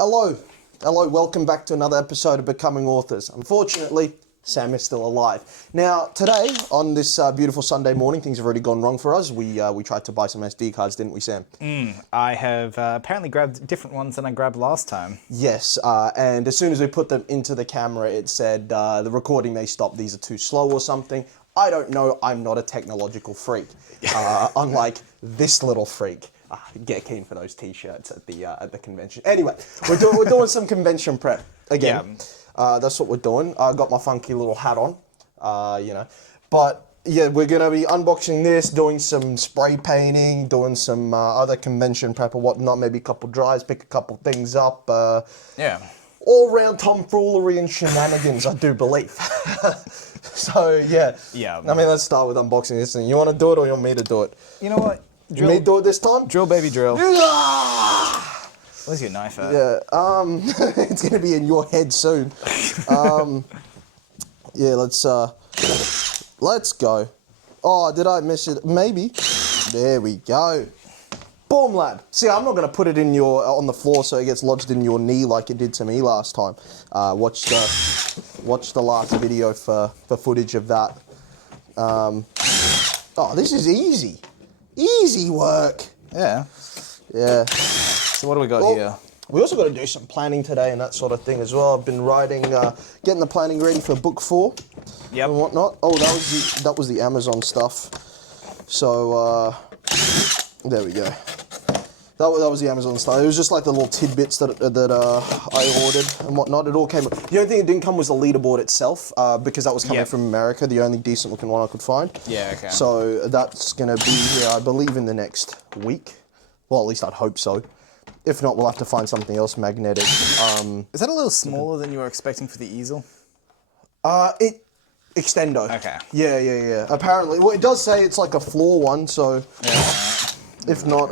Hello, welcome back to another episode of Becoming Authors. Unfortunately, Sam is still alive. Now, today, on this beautiful Sunday morning, things have already gone wrong for us. We tried to buy some SD cards, didn't we, Sam? I have apparently grabbed different ones than I grabbed last time. Yes, and as soon as we put them into the camera, it said the recording may stop, these are too slow or something. I don't know, I'm not a technological freak, unlike this little freak. Get keen for those t-shirts at the convention. Anyway, we're doing some convention prep again. Yeah. That's what we're doing. I got my funky little hat on, But yeah, we're gonna be unboxing this, doing some spray painting, doing some other convention prep or whatnot. Maybe a couple drives, pick a couple things up. All round tomfoolery and shenanigans, I do believe. So yeah. I mean, let's start with unboxing this thing. You want to do it or you want me to do it? You know what? Drill. Me do it this time? Drill, baby, drill. Where's your knife at? Yeah, it's gonna be in your head soon. Yeah, let's go. Oh, did I miss it? Maybe. There we go. Boom, lad. See, I'm not gonna put it in on the floor so it gets lodged in your knee like it did to me last time. Watch the last video for footage of that. Oh, this is easy. Easy work. Yeah. Yeah. So what do we got here? We also got to do some planning today and that sort of thing as well. I've been writing, getting the planning ready for book 4. Yep. And whatnot. Oh, that was the Amazon stuff. So there we go. That was the Amazon stuff. It was just like the little tidbits that I ordered and whatnot. It all came. The only thing that didn't come was the leaderboard itself, because that was coming from America. The only decent looking one I could find. Yeah. Okay. So that's gonna be here, I believe, in the next week. Well, at least I'd hope so. If not, we'll have to find something else magnetic. Is that a little smaller than you were expecting for the easel? Extendo. Okay. Yeah. Apparently, well, it does say it's like a floor one, so if not,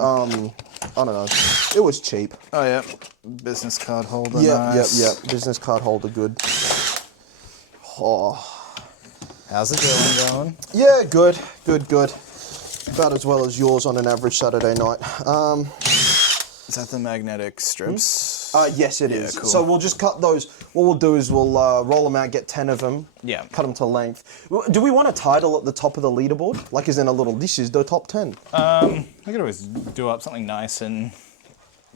I don't know. It was cheap. Oh yeah, business card holder. Yeah, nice. yeah. Business card holder, good. Oh, how's the drilling going? Yeah, good. About as well as yours on an average Saturday night. Is that the magnetic strips? Yes, it is. Cool. So we'll just cut those. What we'll do is we'll roll them out, get 10 of them. Yeah. Cut them to length. Do we want a title at the top of the leaderboard? Like, as in a little, this is the top 10? I could always do up something nice in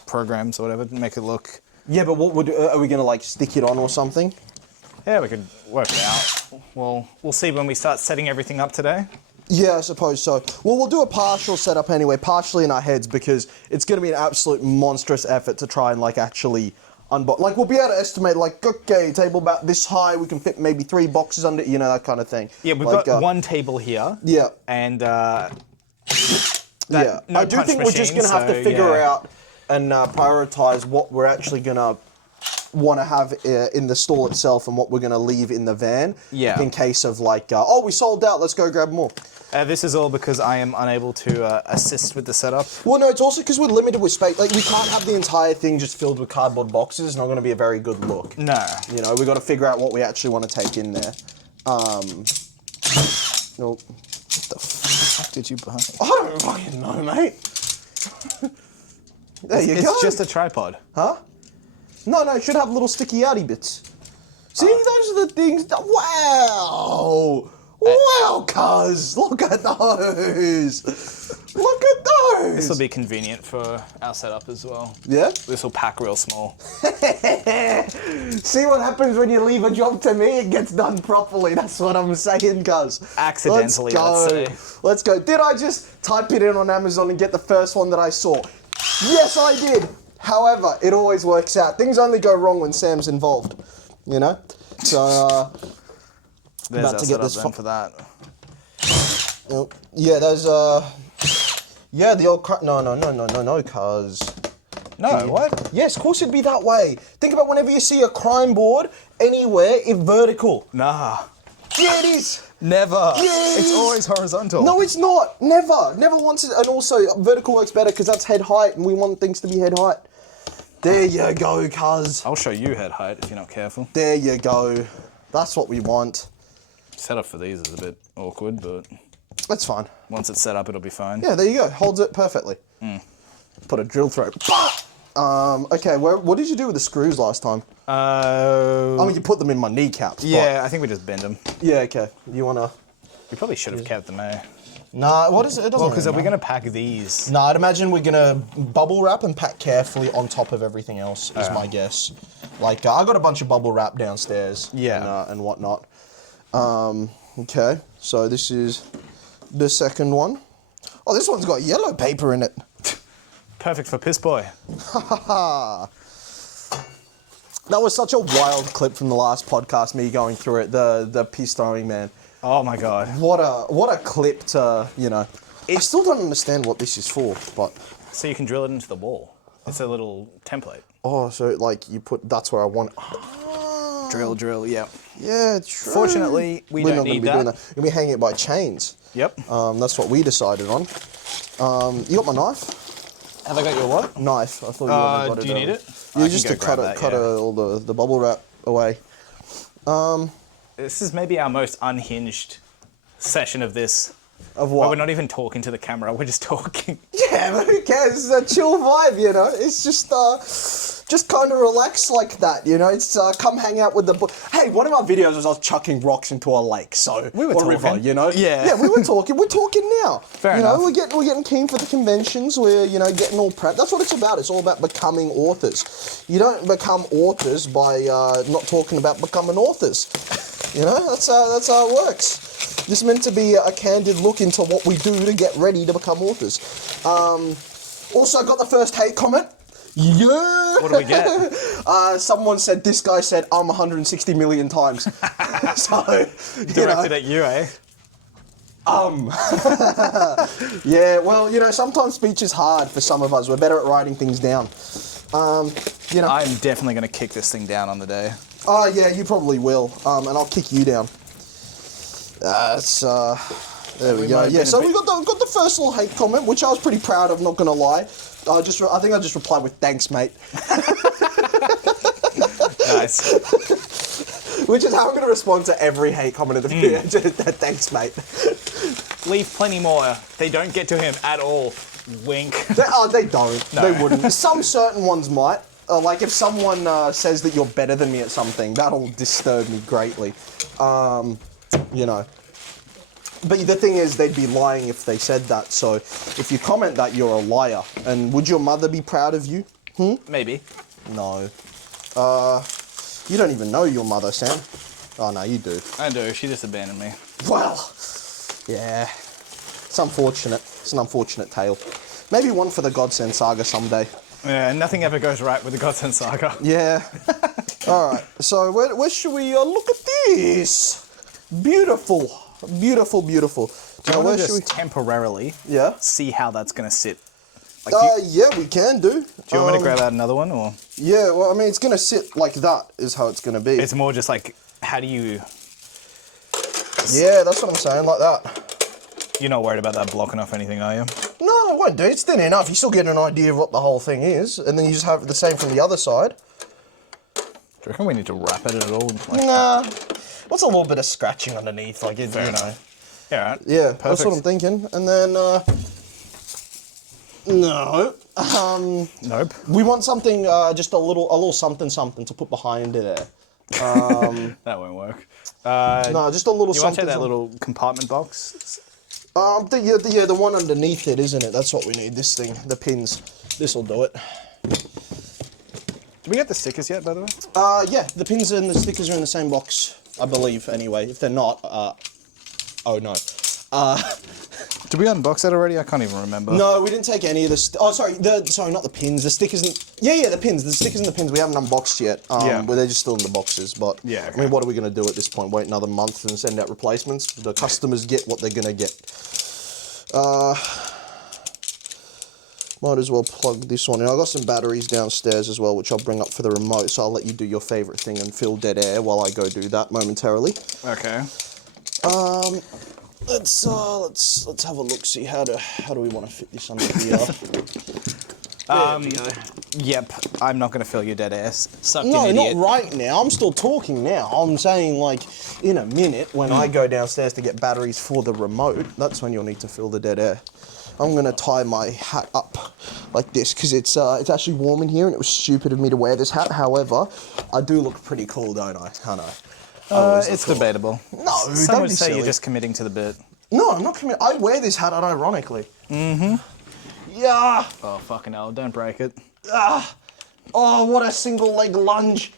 programs or whatever to make it look. Yeah, but what are we gonna like stick it on or something? Yeah, we could work it out. Well, we'll see when we start setting everything up today. Yeah, I suppose so. Well, we'll do a partial setup anyway, partially in our heads, because it's going to be an absolute monstrous effort to try and, like, actually unbox. Like, we'll be able to estimate, like, okay, table about this high, we can fit maybe 3 boxes under, that kind of thing. Yeah, we've got one table here. Yeah. And, I do think we're just going to have to figure out and prioritize what we're actually going to want to have in the stall itself and what we're going to leave in the van. Yeah. In case of, like, we sold out, let's go grab more. This is all because I am unable to assist with the setup. Well, no, it's also because we're limited with space. Like, we can't have the entire thing just filled with cardboard boxes. It's not going to be a very good look. No. We've got to figure out what we actually want to take in there. Nope. What the fuck did you buy? I don't fucking know, mate. There you go. It's just a tripod. Huh? No, it should have little sticky outy bits. See, those are the things that, wow! Wow, cuz! Look at those! Look at those! This will be convenient for our setup as well. Yeah? This will pack real small. See what happens when you leave a job to me? It gets done properly. That's what I'm saying, cuz. Accidentally, let's say. Let's go. Did I just type it in on Amazon and get the first one that I saw? Yes, I did. However, it always works out. Things only go wrong when Sam's involved. So, there's about our to get this setup then for that. Yeah, there's yeah, the old no, cuz. No, what? Yes, of course it'd be that way. Think about whenever you see a crime board anywhere, it's vertical. Nah. Yeah, it is. Never. Yes. It's always horizontal. No, it's not. Never once. And also, vertical works better because that's head height, and we want things to be head height. There you go, cuz. I'll show you head height if you're not careful. There you go. That's what we want. Setup for these is a bit awkward, but that's fine. Once it's set up, it'll be fine. Yeah, there you go. Holds it perfectly. Put a drill through. Bah! Okay, what did you do with the screws last time? I mean, you put them in my kneecaps. Yeah, I think we just bend them. Yeah, okay. You wanna... We probably should have kept them, eh? Nah, what is it? It doesn't Well, because really are we matter. going to pack these? Nah, I'd imagine we're gonna bubble wrap and pack carefully on top of everything else, is my guess. Like, I got a bunch of bubble wrap downstairs. Yeah. And whatnot. Okay, so this is the second one. Oh, this one's got yellow paper in it. Perfect for Piss Boy. Haha. That was such a wild clip from the last podcast, me going through it, the piss throwing man. Oh my god. What a clip to, you know. I still don't understand what this is for, but... So you can drill it into the wall. It's a little template. Oh, so like you put, that's where I want it. Ah. Drill, yeah. Yeah, true. Fortunately, we're not don't gonna need be that. doing that. We're going to be hanging it by chains. Yep. That's what we decided on. You got my knife? Have I got your what? Knife. I thought you already got it. Do you need it? Yeah, I just can to go cut grab it, that, yeah. all the bubble wrap away. This is maybe our most unhinged session of this. Of Where what? we're not even talking to the camera, we're just talking. Yeah, but who cares? It's a chill vibe, you know? It's just kind of relax like that, you know? It's come hang out with the... Hey, one of our videos was us chucking rocks into a lake, so... We were or river, talking. you know? Yeah. Yeah, we were talking. We're talking now. Fair you know, enough. we're getting keen for the conventions. We're, you know, getting all prepped. That's what it's about. It's all about becoming authors. You don't become authors by not talking about becoming authors. You know? That's how it works. This is meant to be a candid look into what we do to get ready to become authors. Also got the first hate comment. Yeah! What do we get? Someone said, this guy said, 160 million times. So, Directed at you, eh? yeah, well, you know, sometimes speech is hard for some of us. We're better at writing things down. You know. I'm definitely going to kick this thing down on the day. Oh, yeah, you probably will. And I'll kick you down. There we go. Yeah, so we got the first little hate comment, which I was pretty proud of, not gonna lie. I think I just replied with thanks, mate. Nice. Which is how I'm gonna respond to every hate comment in the video. Just thanks, mate. Leave plenty more. They don't get to him at all. Wink. They don't. No. They wouldn't. Some certain ones might. Like if someone says that you're better than me at something, that'll disturb me greatly. You know. But the thing is, they'd be lying if they said that. So if you comment that, you're a liar. And would your mother be proud of you? Maybe. No. You don't even know your mother, Sam. Oh, no, you do. I do. She just abandoned me. Well, yeah. It's unfortunate. It's an unfortunate tale. Maybe one for the Godsend Saga someday. Yeah, nothing ever goes right with the Godsend Saga. Yeah. All right. So where should we look at this? Beautiful. Beautiful, beautiful. Do you Now, want where to should just temporarily Yeah? see how that's going to sit? Like, Yeah, we can do. do you want me to grab out another one, or? Yeah, well, I mean, it's going to sit like that is how it's going to be. It's more just like, how do you... Yeah, that's what I'm saying, like that. You're not worried about that blocking off anything, are you? No, it won't do. It's thin enough. You still get an idea of what the whole thing is, and then you just have the same from the other side. Do you reckon we need to wrap it at all? Like, Nah. What's a little bit of scratching underneath, like, you know. Yeah, right. Yeah, Perfect. that's what I'm thinking. And then, no. Nope. We want something, just a little something to put behind it there. That won't work. No, just a little You want to something. take that little compartment box? The one underneath it, isn't it? That's what we need, this thing, the pins. This'll do it. Did we get the stickers yet, by the way? Yeah, the pins and the stickers are in the same box, I believe, anyway. If they're not, oh no. Did we unbox that already? I can't even remember. No, we didn't take any of the. Sorry, not the pins. The stickers and the pins. The stickers and the pins we haven't unboxed yet. Yeah. But they're just still in the boxes. But Yeah, okay. I mean, what are we going to do at this point? Wait another month and send out replacements? The customers get what they're going to get. Might as well plug this one in. I've got some batteries downstairs as well, which I'll bring up for the remote. So I'll let you do your favourite thing and fill dead air while I go do that momentarily. Okay. Let's have a look. See how do we want to fit this under here? There we go. Yep. I'm not going to fill your dead ass. Sucked No, in, not idiot. right now. I'm still talking now. I'm saying, like, in a minute, when I go downstairs to get batteries for the remote, that's when you'll need to fill the dead air. I'm gonna tie my hat up like this because it's actually warm in here, and it was stupid of me to wear this hat. However, I do look pretty cool, don't I? I know. It's debatable. No, Some don't would be say silly. you're just committing to the bit. No, I'm not committing. I wear this hat unironically. Mm-hmm. Yeah. Oh, fucking hell, don't break it. Ah. Oh, what a single leg lunge.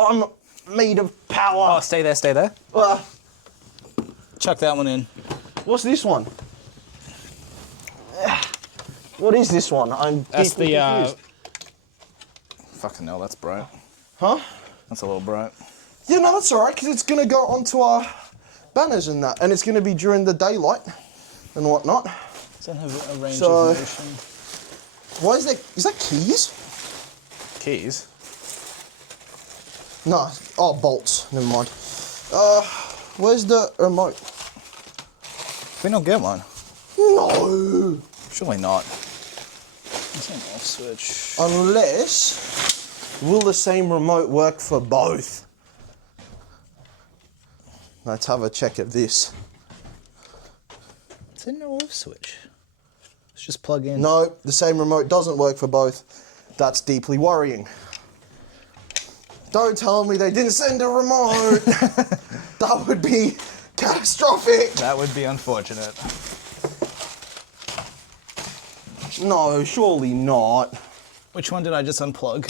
I'm made of power. Oh, stay there, stay there. Chuck that one in. What's this one? What is this one? I'm That's deeply the, confused. Fucking hell, that's bright. Huh? That's a little bright. Yeah, no, that's alright, because it's going to go onto our banners and that, and it's going to be during the daylight and whatnot. Does that have a range So- of motion? Why is that keys? Keys? No. Oh, bolts. Never mind. Where's the remote? Did we not get one? No! Surely not. It's an off switch. Unless, will the same remote work for both? Let's have a check of this. It's an off switch. Let's just plug in. No, the same remote doesn't work for both. That's deeply worrying. Don't tell me they didn't send a remote. That would be catastrophic. That would be unfortunate. No, surely not. Which one did I just unplug?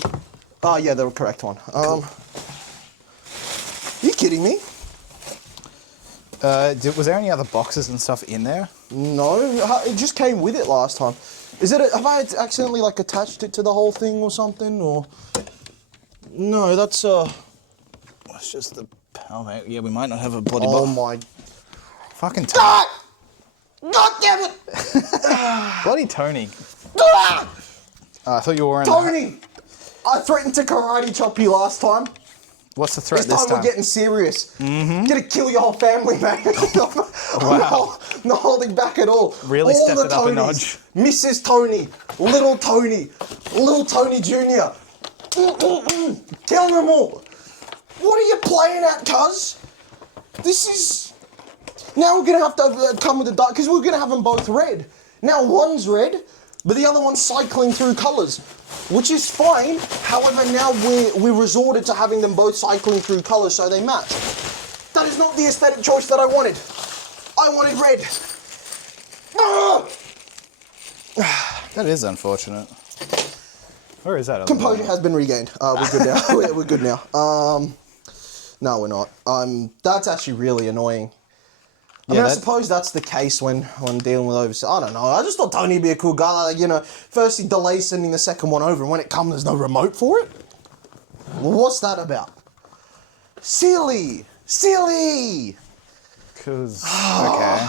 Oh yeah, the correct one. You kidding me? Was there any other boxes and stuff in there? No, it just came with it last time. Have I accidentally like attached it to the whole thing or something, or? No, that's It's just the power mate. Yeah, we might not have a bloody Oh box. my. Fucking God! God damn it! bloody Tony. Ah! I thought you were wearing Tony! I threatened to karate chop you last time. What's the threat This this time time? we're getting serious. Gonna kill your whole family, mate. Wow. Not holding back at all. Really all stepped the it up a Tonys. notch. Mrs. Tony, little Tony Jr. Kill them all. What are you playing at, cuz? This is... Now we're gonna have to come with a dark, because we're gonna have them both red. Now one's red, but the other one's cycling through colours, which is fine. However, now we resorted to having them both cycling through colours so they match. That is not the aesthetic choice that I wanted. I wanted red. Ah! That is unfortunate. Where is that? other Composure one? has been regained. We're good now. We're good now. No, we're not. That's actually really annoying. I mean, I suppose that's the case when dealing with overseas. I don't know. I just thought Tony'd be a cool guy. Like, you know, first he delays sending the second one over, and when it comes, there's no remote for it. What's that about? Silly. Because, okay.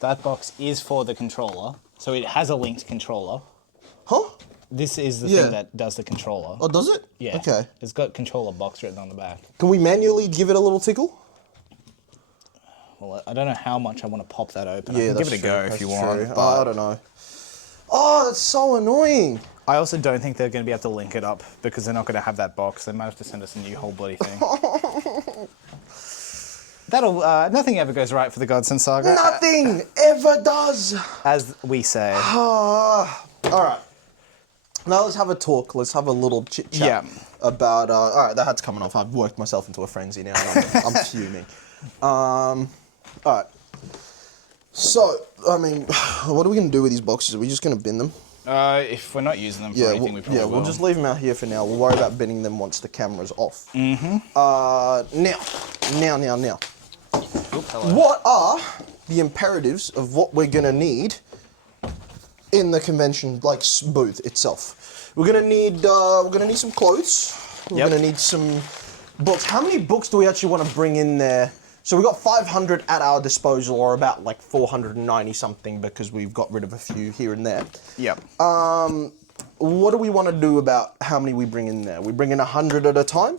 That box is for the controller, so it has a linked controller. Huh? This is the Yeah. thing that does the controller. Oh, does it? Yeah. Okay. It's got controller box written on the back. Can we manually give it a little tickle? Well, I don't know how much I want to pop that open. I Yeah, can that's give it a true, go if that's you true. want. I But don't know. Oh, that's so annoying. I also don't think they're going to be able to link it up because they're not going to have that box. They might have to send us a new whole bloody thing. Nothing ever goes right for the Godsend Saga. Nothing ever does. As we say. All right. Now let's have a talk. Let's have a little chit chat Yeah. about. All right, that hat's coming off. I've worked myself into a frenzy now. And I'm fuming. All right. So, I mean, what are we gonna do with these boxes? Are we just gonna bin them? If we're not using them for anything, we probably will. we'll just leave them out here for now. We'll worry about binning them once the camera's off. Mm-hmm. Now. Oop, hello. What are the imperatives of what we're gonna need in the convention, like booth itself? We're gonna need some clothes. We're Yep. gonna need some books. How many books do we actually want to bring in there? So we got 500 at our disposal, or about like 490 something, because we've got rid of a few here and there. Yep. What do we want to do about how many we bring in there? We bring in 100 at a time?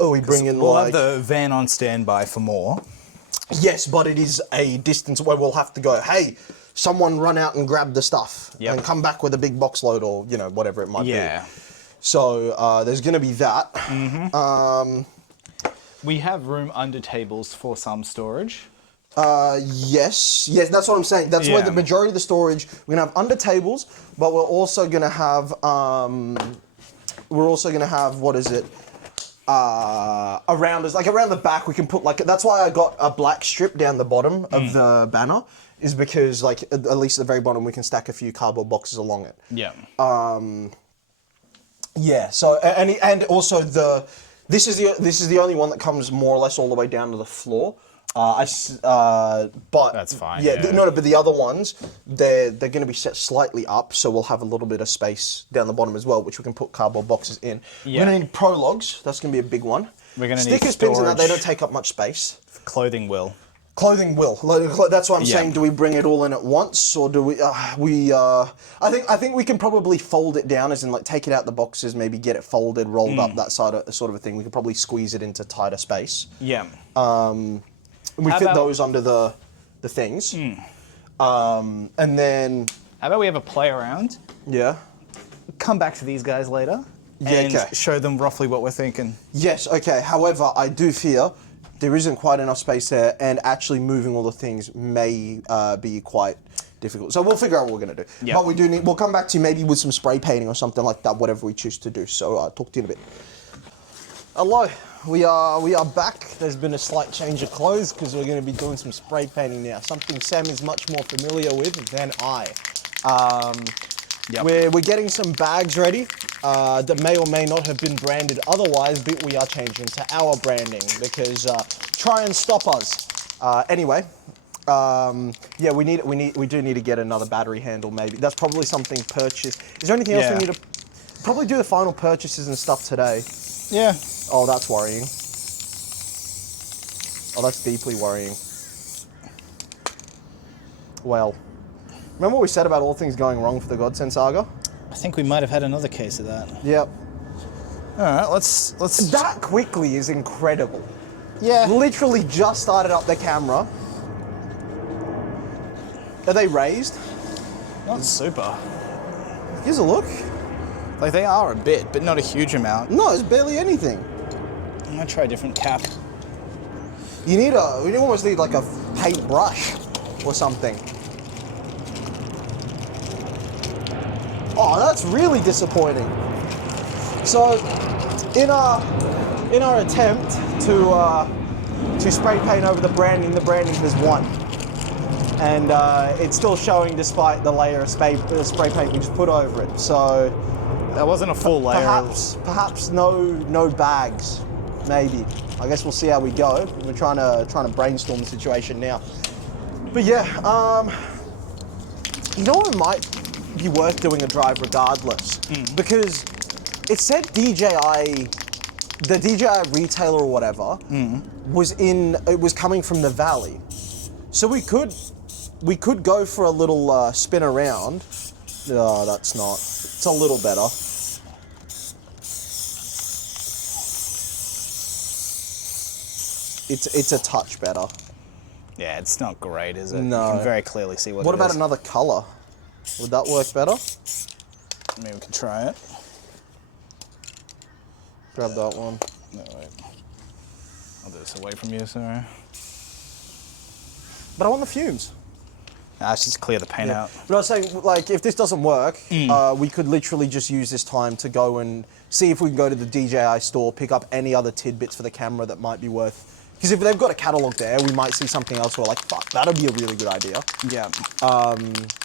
Or we bring in We'll like... have the van on standby for more. Yes, but it is a distance where we'll have to go, hey, someone run out and grab the stuff. Yep. And come back with a big box load, or, you know, whatever it might be. Yeah. So there's going to be that. We have room under tables for some storage. Yes, that's what I'm saying. That's where the majority of the storage, we're gonna have under tables, but we're also gonna have, what is it? Around us, like around the back, we can put like, that's why I got a black strip down the bottom of the banner, is because like, at least at the very bottom, we can stack a few cardboard boxes along it. Yeah. Yeah, so, and also this is the only one that comes more or less all the way down to the floor. But That's fine. Yeah, but the other ones, they're going to be set slightly up, so we'll have a little bit of space down the bottom as well, which we can put cardboard boxes in. Yeah. We're going to need prologues. That's going to be a big one. We're going to need stickers, pins, and that they don't take up much space. Clothing will. Clothing will. That's what I'm saying. Do we bring it all in at once, or do we? I think we can probably fold it down, as in like take it out the boxes, maybe get it folded, rolled up, that sort of a thing. We could probably squeeze it into tighter space. Yeah. We fit those under the things. And then... How about we have a play around? Yeah. Come back to these guys later. Yeah, and okay. show them roughly what we're thinking. Yes, okay. However, I do fear there isn't quite enough space there, and actually moving all the things may be quite difficult. So we'll figure out what we're going to do. Yep. But we'll come back to you maybe with some spray painting or something like that, whatever we choose to do. So talk to you in a bit. Hello. We are back. There's been a slight change of clothes because we're going to be doing some spray painting now. Something Sam is much more familiar with than I. We're getting some bags ready that may or may not have been branded otherwise, but we are changing to our branding because try and stop us. Anyway, yeah, we do need to get another battery handle. Maybe that's probably something purchased. Is there anything else we need to? Probably do the final purchases and stuff today. Yeah. Oh, that's worrying. Oh, that's deeply worrying. Well, remember what we said about all things going wrong for the Godsend saga? I think we might have had another case of that. Yep. All right, let's. That quickly is incredible. Yeah. Literally just started up the camera. Are they raised? Not super. Here's a look. Like they are a bit, but not a huge amount. No, it's barely anything. I'm gonna try a different cap. We almost need like a paint brush or something. Oh, that's really disappointing. So, in our attempt to spray paint over the branding has won, and it's still showing despite the layer of spray paint we just put over it. So. That wasn't a full layer. Perhaps no bags, maybe. I guess we'll see how we go. We're trying to brainstorm the situation now. But yeah, you know what might be worth doing a drive regardless, because it said DJI, the DJI retailer or whatever, was coming from the valley, so we could go for a little spin around. No, that's not. It's a little better. It's a touch better. Yeah, it's not great, is it? No. You can very clearly see what it is. What about another color? Would that work better? Maybe we can try it. Grab that one. No, wait. I'll do this away from you, sorry. But I want the fumes. Nah, let's just clear the paint out. But I was saying, like, if this doesn't work, we could literally just use this time to go and see if we can go to the DJI store, pick up any other tidbits for the camera that might be worth. Because if they've got a catalogue there, we might see something else where we're like, fuck, that'll be a really good idea. Yeah.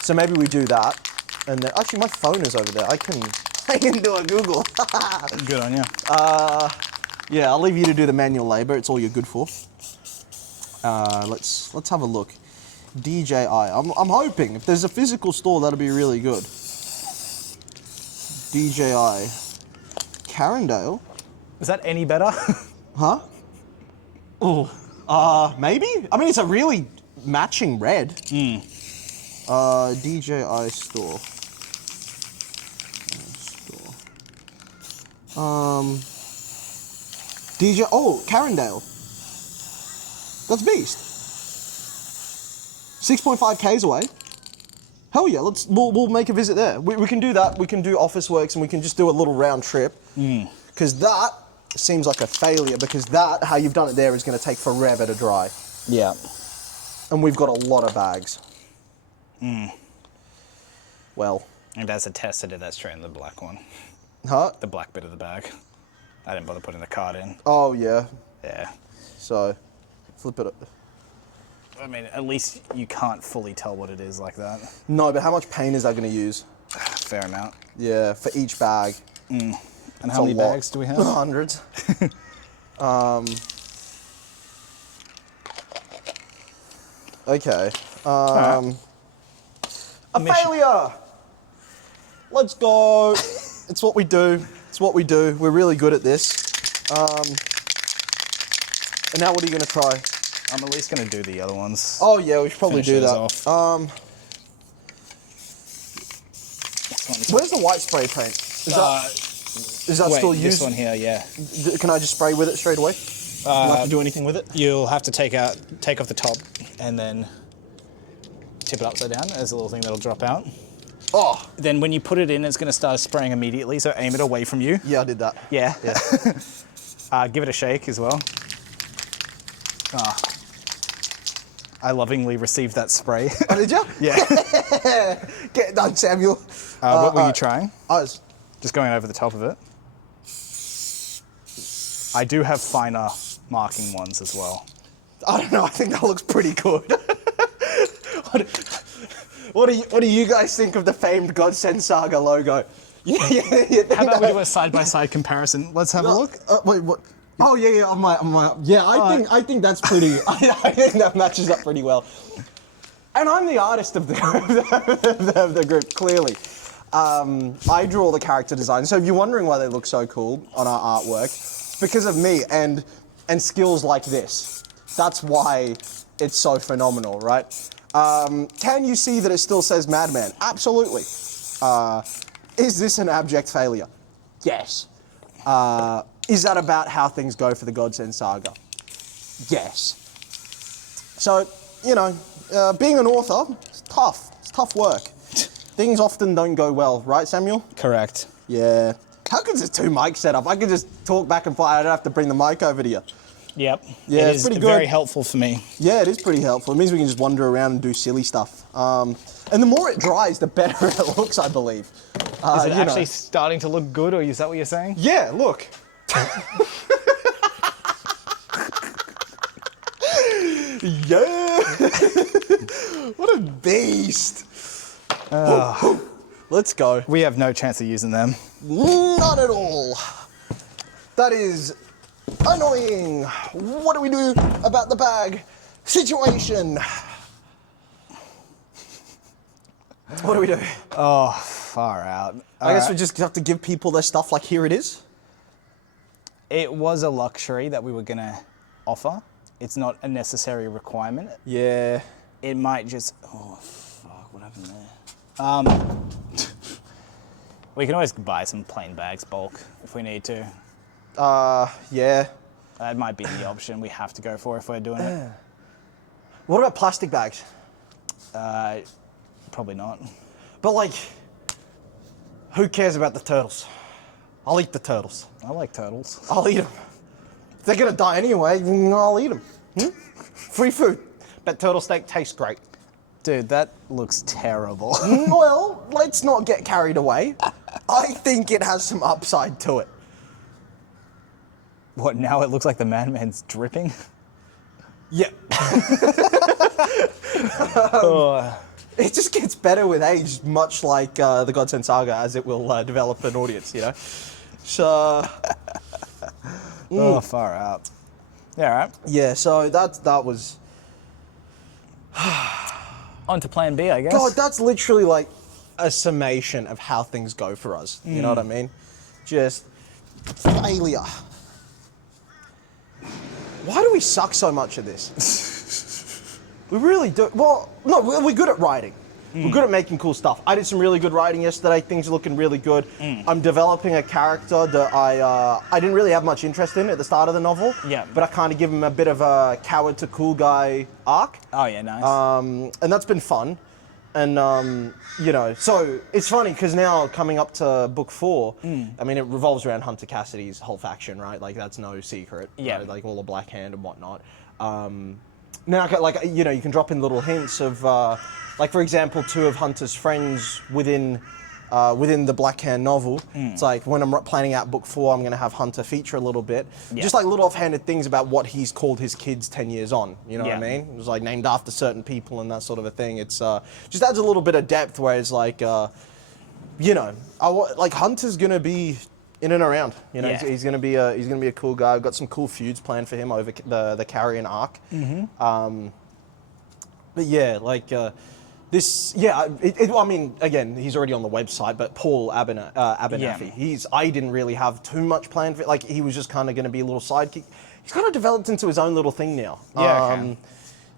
So maybe we do that. And then, actually, my phone is over there. I can do a Google. Good on you. Yeah, I'll leave you to do the manual labor. It's all you're good for. Let's have a look. DJI. I'm hoping if there's a physical store, that'll be really good. DJI. Carindale. Is that any better? Huh? Oh. Maybe. I mean, it's a really matching red. DJI store. Oh, Carindale. That's beast. 6.5 Ks away. Hell yeah, we'll make a visit there. We can do that. We can do Office Works and we can just do a little round trip. Because that seems like a failure, because that, how you've done it there, is going to take forever to dry. Yeah. And we've got a lot of bags. Well. And as a test, I did that straight in the black one. Huh? The black bit of the bag. I didn't bother putting the card in. Oh, yeah. Yeah. So, flip it up. I mean, at least you can't fully tell what it is like that. No, but how much paint is that going to use? Fair amount. Yeah, for each bag. And how many bags do we have? Hundreds. Okay. A failure! Let's go. It's what we do. It's what we do. We're really good at this. And now what are you going to try? I'm at least going to do the other ones. Oh, yeah, we should probably Finish do those that. off. Where's the white spray paint? Is that wait, still used? This one here, yeah. Can I just spray with it straight away? Do I have to do anything with it? You'll have to take off the top and then tip it upside down. There's a little thing that'll drop out. Oh! Then when you put it in, it's going to start spraying immediately, so aim it away from you. Yeah, I did that. Yeah. Yeah. Give it a shake as well. I lovingly received that spray. Oh, did you? Yeah. Get it done, Samuel. What were you trying? I was... Just going over the top of it. I do have finer marking ones as well. I don't know, I think that looks pretty good. What do you guys think of the famed Godsend Saga logo? Yeah. How about we do a side-by-side comparison? Let's have a look. Wait, what? Oh yeah, on my. Yeah, I think that's pretty. I think that matches up pretty well. And I'm the artist of the group, clearly. I drew all the character designs. So if you're wondering why they look so cool on our artwork, it's because of me and skills like this. That's why it's so phenomenal, right? Can you see that it still says Madman? Absolutely. Is this an abject failure? Yes. Is that about how things go for the Godsend Saga? Yes. So, you know, being an author, it's tough. It's tough work. Things often don't go well, right, Samuel? Correct. Yeah. How could there's two mics set up? I could just talk back and forth. I don't have to bring the mic over to you. Yep. Yeah, it it's pretty is good. very helpful for me. Yeah, it is pretty helpful. It means we can just wander around and do silly stuff. And the more it dries, the better it looks, I believe. Is it actually starting to look good, or is that what you're saying? Yeah, look. Yeah. What a beast. Let's go. We have no chance of using them. Not at all. That is annoying. What do we do about the bag situation? What do we do? Oh, far out. I guess we just have to give people their stuff like, here it is. It was a luxury that we were going to offer. It's not a necessary requirement. Yeah. It might just... Oh, fuck, what happened there? We can always buy some plain bags bulk if we need to. Yeah. That might be the option we have to go for if we're doing it. What about plastic bags? Probably not. But like, who cares about the turtles? I'll eat the turtles. I like turtles. I'll eat them. If they're gonna die anyway, I'll eat them. Free food. But turtle steak tastes great. Dude, that looks terrible. Well, let's not get carried away. I think it has some upside to it. What, now it looks like the madman's dripping? Yeah. It just gets better with age, much like the Godsend Saga, as it will develop an audience, you know? So... Oh, far out. Yeah, all right. Yeah, so that was... On to plan B, I guess. God, that's literally like a summation of how things go for us. You know what I mean? Just failure. Why do we suck so much at this? We really do. Well, no, we're good at writing. We're good at making cool stuff. I did some really good writing yesterday. Things are looking really good. I'm developing a character that I didn't really have much interest in at the start of the novel. Yeah. But I kind of give him a bit of a coward to cool guy arc. Oh, yeah, nice. And that's been fun. And, you know, so it's funny because now coming up to book 4, I mean, it revolves around Hunter Cassidy's whole faction, right? Like, that's no secret. Yeah. Right? Like, all the Black Hand and whatnot. Now, like, you know, you can drop in little hints of, like, for example, two of Hunter's friends within the Black Hand novel. It's like, when I'm planning out book 4, I'm going to have Hunter feature a little bit. Yeah. Just like little offhanded things about what he's called his kids 10 years on. You know what I mean? It was like named after certain people and that sort of a thing. It's just adds a little bit of depth where it's like, you know, like Hunter's going to be in and around. You know, he's going to be a cool guy. I've got some cool feuds planned for him over the Carrion arc. But yeah, like this. Yeah, I mean, again, he's already on the website. But Paul Abernathy, I didn't really have too much planned for it. Like, he was just kind of going to be a little sidekick. He's kind of developed into his own little thing now. Yeah.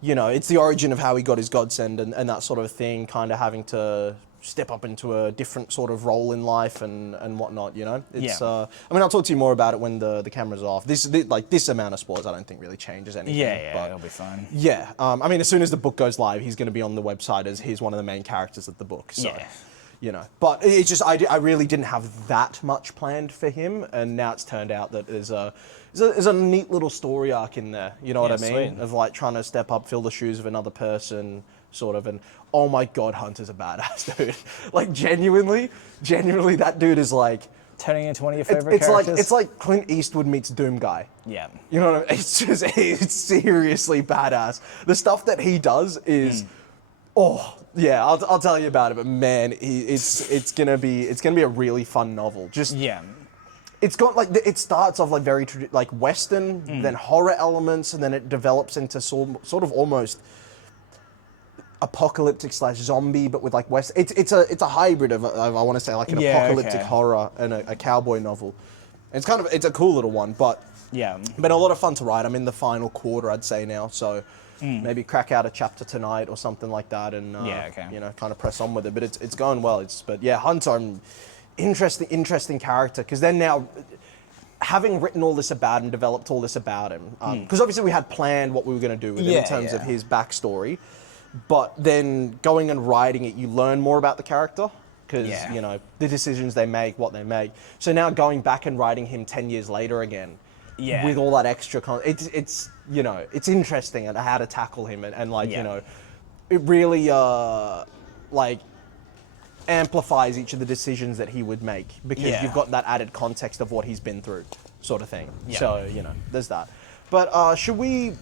You know, it's the origin of how he got his godsend and that sort of thing. Kind of having to step up into a different sort of role in life and whatnot, you know? It's, I mean, I'll talk to you more about it when the camera's off. This amount of spoilers I don't think really changes anything. Yeah, but it'll be fine. Yeah, I mean, as soon as the book goes live, he's going to be on the website as he's one of the main characters of the book. So, you know, but it's just, I really didn't have that much planned for him, and now it's turned out that there's a neat little story arc in there, you know what I mean? Sweet. Of like trying to step up, fill the shoes of another person, sort of, and oh my god, Hunter's a badass, dude. Like, genuinely, that dude is like turning into one of your favorite characters. It's like Clint Eastwood meets Doom Guy. Yeah. You know what I mean? It's seriously badass. The stuff that he does is, yeah, I'll tell you about it. But man, it's gonna be a really fun novel. Just it's got like it starts off like very like Western, then horror elements, and then it develops into sort of almost apocalyptic / zombie, but with like West. It's a hybrid of I want to say like an apocalyptic horror and a cowboy novel. It's a cool little one, but been a lot of fun to write. I'm in the final quarter, I'd say now, so maybe crack out a chapter tonight or something like that, and you know, kind of press on with it. But it's going well. But yeah, Hunter, interesting character, because then now, having written all this about and developed all this about him, because obviously we had planned what we were going to do with him in terms of his backstory. But then going and writing it, you learn more about the character because, you know, the decisions they make, what they make. So now going back and writing him 10 years later again, with all that extra it's you know, it's interesting and how to tackle him and like, you know, it really, like, amplifies each of the decisions that he would make because you've got that added context of what he's been through, sort of thing. So, you know, there's that. But should we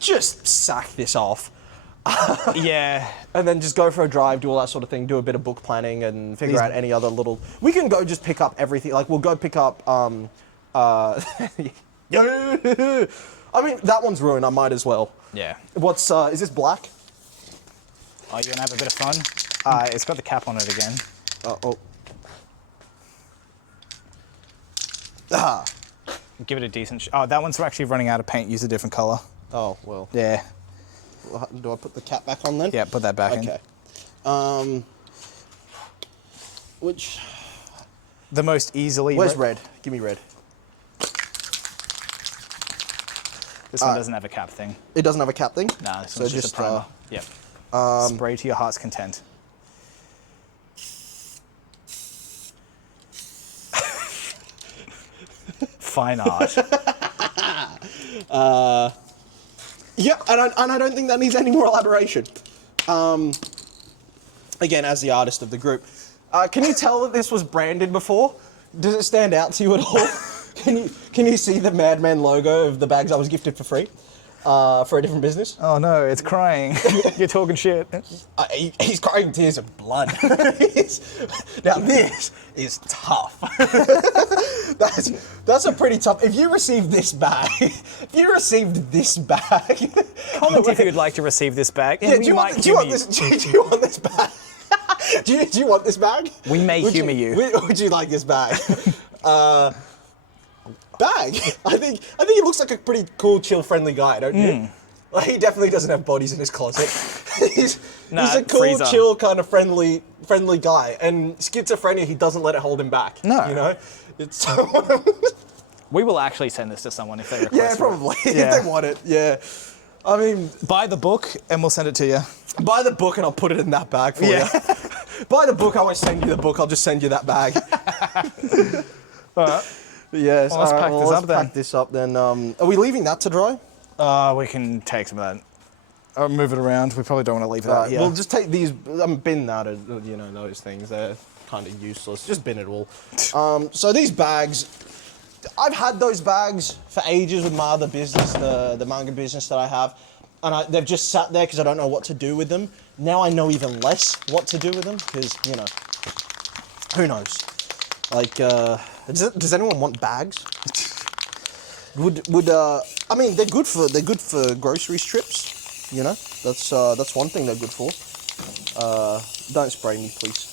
just sack this off? And then just go for a drive, do all that sort of thing, do a bit of book planning and figure out any other little... We can go just pick up everything. Like, we'll go pick up... I mean, that one's ruined. I might as well. Yeah. What's... is this black? Oh, you gonna have a bit of fun? It's got the cap on it again. Give it a decent... Oh, that one's actually running out of paint. Use a different color. Oh, well. Yeah. Do I put the cap back on then? Yeah, put that back in. Okay. Which... The most easily... Where's red? Give me red. This one doesn't have a cap thing. It doesn't have a cap thing? Nah, this one's just a primer. Yep. Spray to your heart's content. Fine art. Yeah, and I don't think that needs any more elaboration. Again, as the artist of the group, can you tell that this was branded before? Does it stand out to you at all? Can you see the Madman logo of the bags I was gifted for free for a different business? Oh no, it's crying. You're talking shit. He's crying tears of blood. Now this is tough. That's a pretty tough. If you received this bag, Comment if you'd like to receive this bag. Yeah, do you want this bag? do you want this bag? We may humour you. Would you like this bag? Bag? I think he looks like a pretty cool, chill, friendly guy, don't you? Like, he definitely doesn't have bodies in his closet. he's a cool, freezer. Chill, kind of friendly guy. And schizophrenia, he doesn't let it hold him back. No. You know? It's We will actually send this to someone if they request Yeah, probably. If they want it, yeah. I mean... Buy the book and we'll send it to you. Buy the book and I'll put it in that bag for you. Buy the book, I won't send you the book, I'll just send you that bag. All right. Yes, Well, let's pack this up then. Pack this up then. Are we leaving that to dry? We can take some of that. Or move it around. We probably don't want to leave it out here. We'll just take these, bin that, you know, those things. They're kind of useless. Just bin it all. So these bags, I've had those bags for ages with my other business, the manga business that I have. And they've just sat there because I don't know what to do with them. Now I know even less what to do with them because, you know, who knows? Like, does anyone want bags? I mean, they're good for grocery strips. You know, that's one thing they're good for. Don't spray me, please.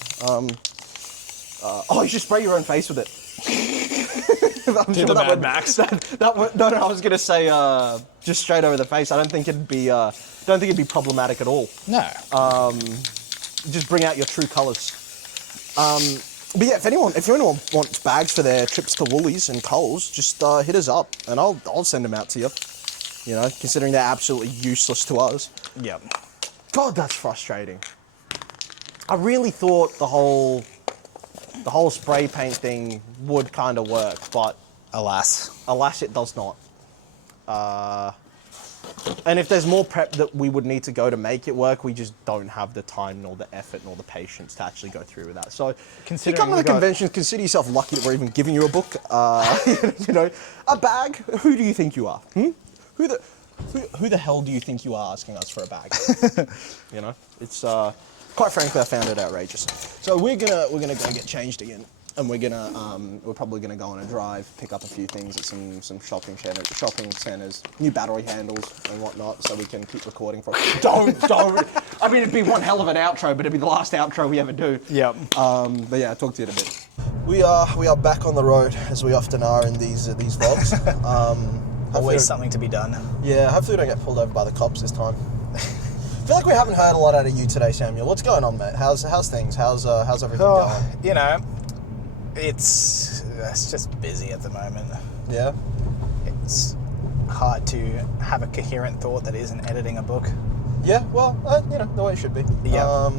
You should spray your own face with it. I'm Do the Mad Max. No, I was gonna say just straight over the face. I don't think it'd be problematic at all. No. Just bring out your true colours. But yeah, if anyone wants bags for their trips to Woolies and Coles, just hit us up and I'll send them out to you. You know, considering they're absolutely useless to us. Yep. God, that's frustrating. I really thought the whole spray paint thing would kind of work, but alas, it does not. And if there's more prep that we would need to go to make it work, we just don't have the time nor the effort nor the patience to actually go through with that. So if you come to the convention, consider yourself lucky that we're even giving you a book. You know, a bag. Who do you think you are? Who the hell do you think you are asking us for a bag? You know, it's quite frankly, I found it outrageous. So we're gonna go get changed again, and we're probably gonna go on a drive, pick up a few things at some shopping centers, new battery handles and whatnot, so we can keep recording for. Don't. I mean, it'd be one hell of an outro, but it'd be the last outro we ever do. Yep. But yeah, I'll talk to you in a bit. We are back on the road as we often are in these vlogs. Always something to be done. Yeah, hopefully we don't get pulled over by the cops this time. I feel like we haven't heard a lot out of you today, Samuel. What's going on, mate? How's things? How's everything going? You know, it's just busy at the moment. Yeah? It's hard to have a coherent thought that isn't editing a book. Yeah, well, you know, the way it should be. Yeah.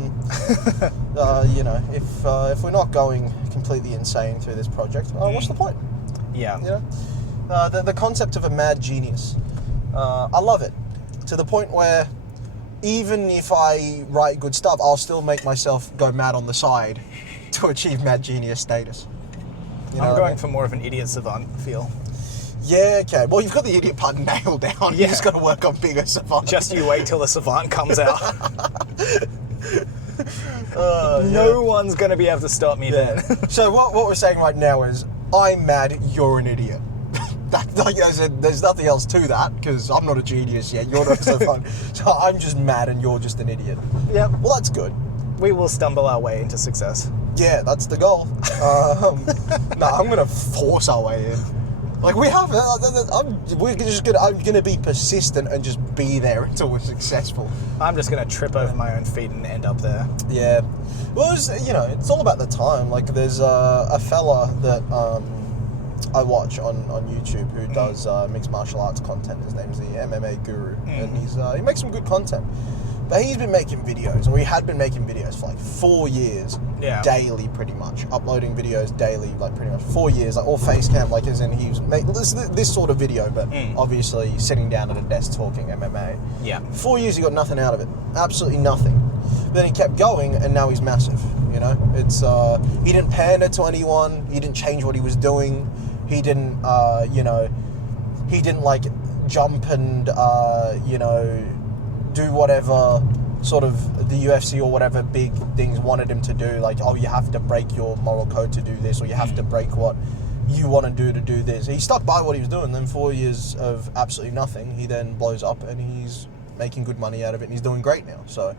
You know, if we're not going completely insane through this project, what's the point? Yeah. You know? The concept of a mad genius. I love it. To the point where even if I write good stuff, I'll still make myself go mad on the side to achieve mad genius status. You know I'm going for more of an idiot savant feel. Yeah, okay. Well, you've got the idiot part nailed down. Yeah. You just got to work on bigger savant. Just you wait till the savant comes out. No one's going to be able to stop me then. So what we're saying right now is, I'm mad, you're an idiot. There's nothing else to that, because I'm not a genius yet, you're not so fun. So I'm just mad and you're just an idiot. Yeah. Well, that's good. We will stumble our way into success. Yeah, that's the goal. I'm going to force our way in. Like, we have, I'm going to be persistent and just be there until we're successful. I'm just going to trip over my own feet and end up there. Yeah. Well, it's all about the time. Like, there's a fella that I watch on YouTube who does mixed martial arts content. His name's the MMA Guru, and he makes some good content. But he's been making videos, or he had been making videos for like 4 years, daily pretty much, uploading videos daily, like pretty much 4 years, like all face cam, like as in he was making this sort of video, but obviously sitting down at a desk talking MMA. Yeah. 4 years he got nothing out of it, absolutely nothing. But then he kept going, and now he's massive. You know, it's he didn't pander to anyone, he didn't change what he was doing, he didn't he didn't like jump and do whatever sort of the UFC or whatever big things wanted him to do, like, oh, you have to break your moral code to do this, or you have to break what you want to do this. He stuck by what he was doing. Then 4 years of absolutely nothing, he then blows up and he's making good money out of it and he's doing great now. So,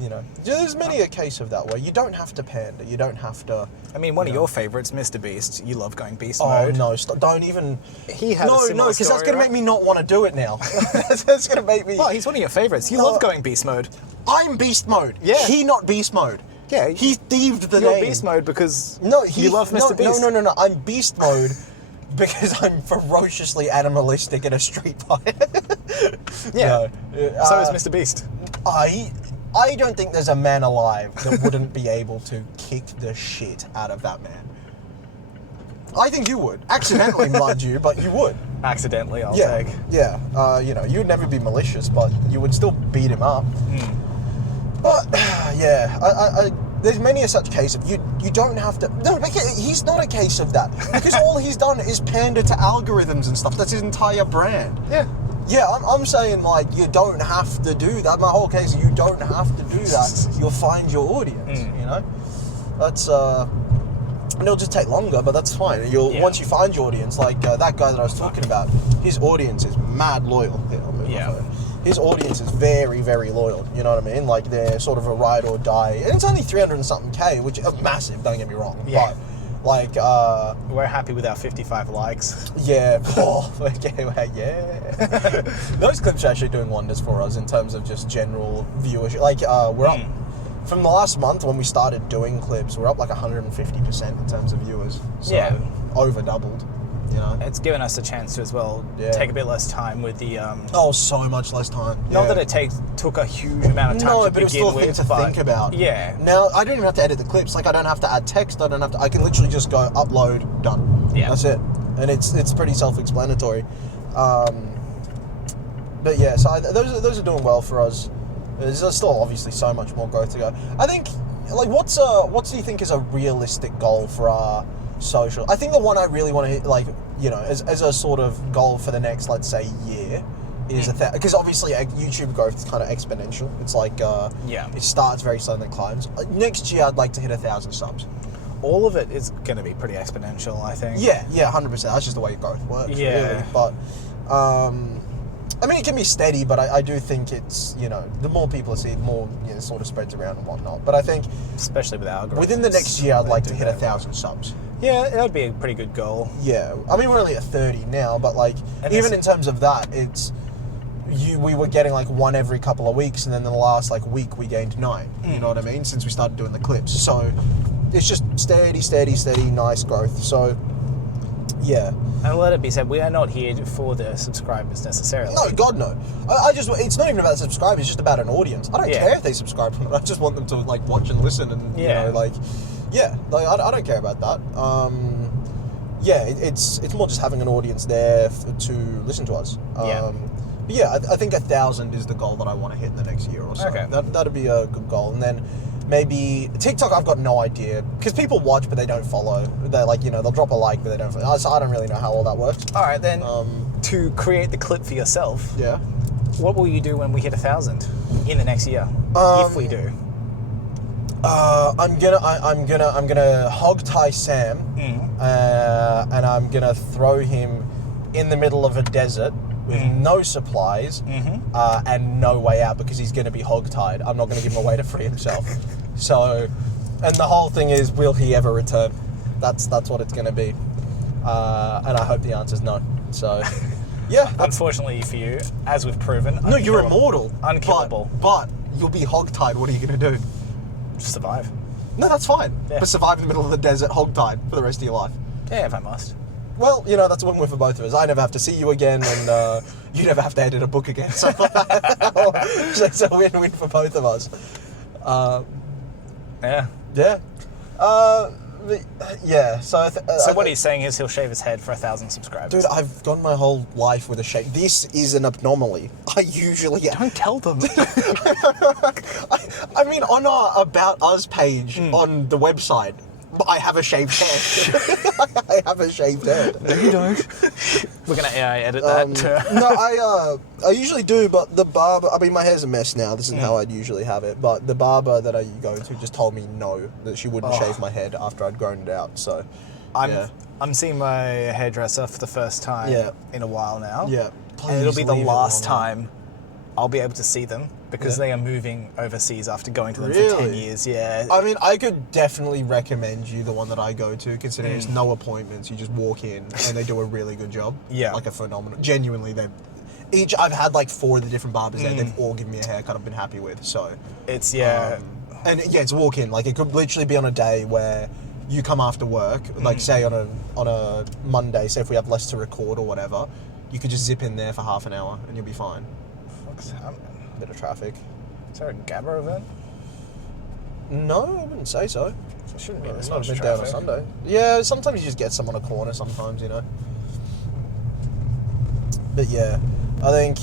you know, there's many a case of that where you don't have to pander, you don't have to. I mean, one of your favourites, Mr. Beast. You love going beast mode. mode. No, don't even. He had a similar because that's going to make me not want to do it now. That's going to make me. Well, he's one of your favourites. You love going beast mode. I'm beast mode. Yeah. He not beast mode. Yeah. He thieved the You're name. beast mode because you love Mr. Beast. No. I'm beast mode because I'm ferociously animalistic in a street fight. Yeah. So is Mr. Beast. I don't think there's a man alive that wouldn't be able to kick the shit out of that man. I think you would. Accidentally, mind you, but you would. accidentally, I'll Yeah, take. yeah. You know, you would never be malicious, but you would still beat him up. But yeah, there's many a such case of you don't have to. No, he's not a case of that because all he's done is pander to algorithms and stuff. That's his entire brand. Yeah. Yeah, I'm saying like you don't have to do that. My whole case is you don't have to do that. You'll find your audience. You know, that's and it'll just take longer, but that's fine. Once you find your audience, like that guy that I was talking about, his audience is mad loyal. His audience is very, very loyal. You know what I mean? Like they're sort of a ride or die, and it's only 300 and something K, which is massive. Don't get me wrong. Yeah. But like we're happy with our 55 likes. yeah. Yeah. Those clips are actually doing wonders for us in terms of just general viewership. Like we're up from the last month when we started doing clips. We're up like 150% in terms of viewers. So over doubled. You know, it's given us a chance to as well take a bit less time with the. So much less time. Not that it took a huge amount of time to but it's begin still a thing with, to think about. Yeah. Now I don't even have to edit the clips. Like I don't have to add text. I can literally just go upload, done. Yeah. That's it, and it's pretty self-explanatory. But yeah, so those are doing well for us. There's still obviously so much more growth to go. I think, like, what do you think is a realistic goal for our social? I think the one I really want to hit, like, you know, as a sort of goal for the next, let's say, year, is because obviously YouTube growth is kind of exponential. It's like, it starts very slow and then climbs. Next year, I'd like to hit 1,000 subs. All of it is going to be pretty exponential, I think. Yeah, 100%. That's just the way growth works, really. But, I mean, it can be steady, but I do think it's, you know, the more people see it, more, you know, sort of spreads around and whatnot. But I think, especially with algorithms, within the next year, I'd like to hit 1,000 subs. Yeah, that would be a pretty good goal. Yeah, I mean, we're only at 30 now, but like, even in terms of that, we were getting like one every couple of weeks, and then the last like week we gained 9. You know what I mean? Since we started doing the clips, so it's just steady, nice growth. So, yeah. And let it be said, we are not here for the subscribers necessarily. No, God no. It's not even about the subscribers, it's just about an audience. I don't care if they subscribe or not. I just want them to like watch and listen and, you know, like, like I don't care about that. It's more just having an audience there to listen to us. But yeah, I think 1,000 is the goal that I want to hit in the next year or so. Okay. That'd be a good goal. And then maybe TikTok, I've got no idea, because people watch but they don't follow. They're like, you know, they'll drop a like but they don't follow. So I don't really know how all that works. All right, then to create the clip for yourself, what will you do when we hit 1,000 in the next year, if we do? I'm gonna hog tie Sam, and I'm gonna throw him in the middle of a desert with no supplies and no way out, because he's going to be hog-tied. I'm not going to give him a way to free himself. So, and the whole thing is, will he ever return? That's what it's going to be. And I hope the answer's no. So, yeah. Unfortunately for you, as we've proven, no, you're immortal. Unkillable. But you'll be hog-tied. What are you going to do? Just survive. No, that's fine. Yeah. But survive in the middle of the desert, hog-tied for the rest of your life. Yeah, if I must. Well, you know, that's a win-win for both of us. I never have to see you again, and you never have to edit a book again. So it's a win-win for both of us. Yeah. Yeah. Yeah. So. So what he's saying is he'll shave his head for 1,000 subscribers. Dude, I've gone my whole life with a shave. This is an abnormally. I usually. Don't tell them. I mean, on our About Us page on the website, I have a shaved head. I have a shaved head. No, you don't. We're gonna AI edit that. No, I usually do, but the barber. I mean, my hair's a mess now. This isn't how I'd usually have it. But the barber that I go to just told me no, that she wouldn't shave my head after I'd grown it out. So, I'm seeing my hairdresser for the first time in a while now. Yeah, and it'll be the last time I'll be able to see them, because they are moving overseas after going to them for 10 years. Yeah. I mean, I could definitely recommend you the one that I go to, considering it's no appointments. You just walk in and they do a really good job. Yeah. Like a phenomenal. Genuinely, I've had like 4 of the different barbers there. They've all given me a haircut I've been happy with. So it's and it's walk in. Like, it could literally be on a day where you come after work, like say on a Monday. Say if we have less to record or whatever, you could just zip in there for half an hour and you'll be fine. What's happening? Bit of traffic. Is there a Gabba event? No, I wouldn't say so. It shouldn't be this not much a bit traffic. down on a Sunday. Yeah, sometimes you just get some on a corner sometimes, you know. It's not a bit down on a Sunday. Yeah, sometimes you just get some on a corner sometimes, you know. It's not a bit down on a Sunday. Yeah, sometimes you just get some on a corner sometimes, you know. But yeah, I think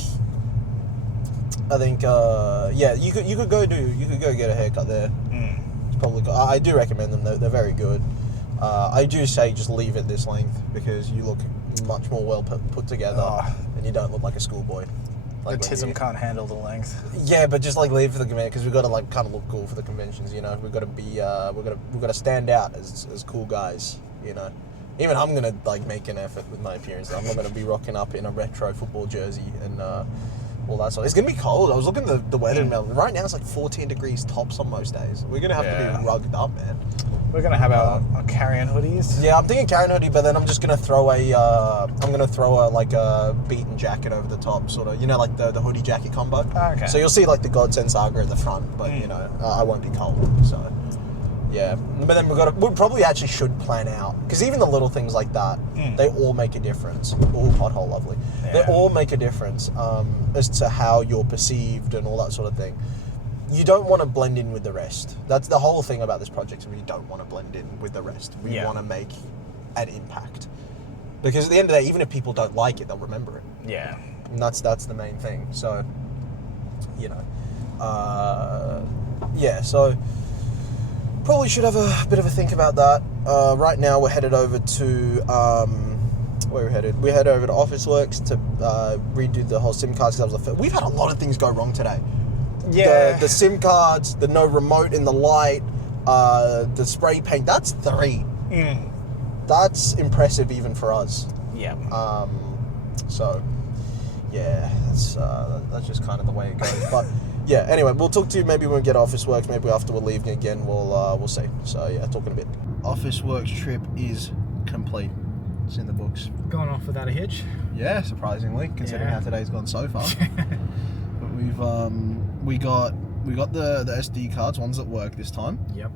yeah, you could go get a haircut there. It's probably I do recommend them. They're very good. I do say just leave it this length because you look much more well put together, and you don't look like a schoolboy. Like the tism can't handle the length. Yeah, but just like leave for the convention because we've got to like kind of look cool for the conventions. You know, we've got to be we've got to stand out as cool guys. You know, even I'm gonna like make an effort with my appearance. I'm not gonna be rocking up in a retro football jersey and all that sort. It's gonna be cold. I was looking at the weather in Melbourne. Right now it's like 14 degrees tops on most days. We're gonna have to be rugged up, man. We're gonna have our carry-on hoodies. Yeah, I'm thinking carry-on hoodie, but then I'm just gonna throw a beaten jacket over the top, sort of. You know, like the hoodie jacket combo. Oh, okay. So you'll see like the Godsend Saga at the front, but you know, I won't be cold. So yeah, but then we probably actually should plan out because even the little things like that, they all make a difference. Oh, pothole, lovely. Yeah. They all make a difference as to how you're perceived and all that sort of thing. You don't want to blend in with the rest. That's the whole thing about this project. We don't want to blend in with the rest. We want to make an impact. Because at the end of the day, even if people don't like it, they'll remember it. Yeah. And that's the main thing. So, you know. Yeah, so probably should have a bit of a think about that. Right now we're headed over to... where we're headed? We're headed over to Officeworks to redo the whole SIM cards. We've had a lot of things go wrong today. Yeah. The SIM cards, the no remote in the light, the spray paint. That's 3. That's impressive even for us. Yeah. So, yeah, that's just kind of the way it goes. But yeah, anyway, we'll talk to you maybe when we get Officeworks. Maybe after we're leaving again, we'll see. So yeah, talking a bit. Officeworks trip is complete. It's in the books. Going off without a hitch. Yeah, surprisingly, considering how today's gone so far. But we got the SD cards, ones that work this time. Yep.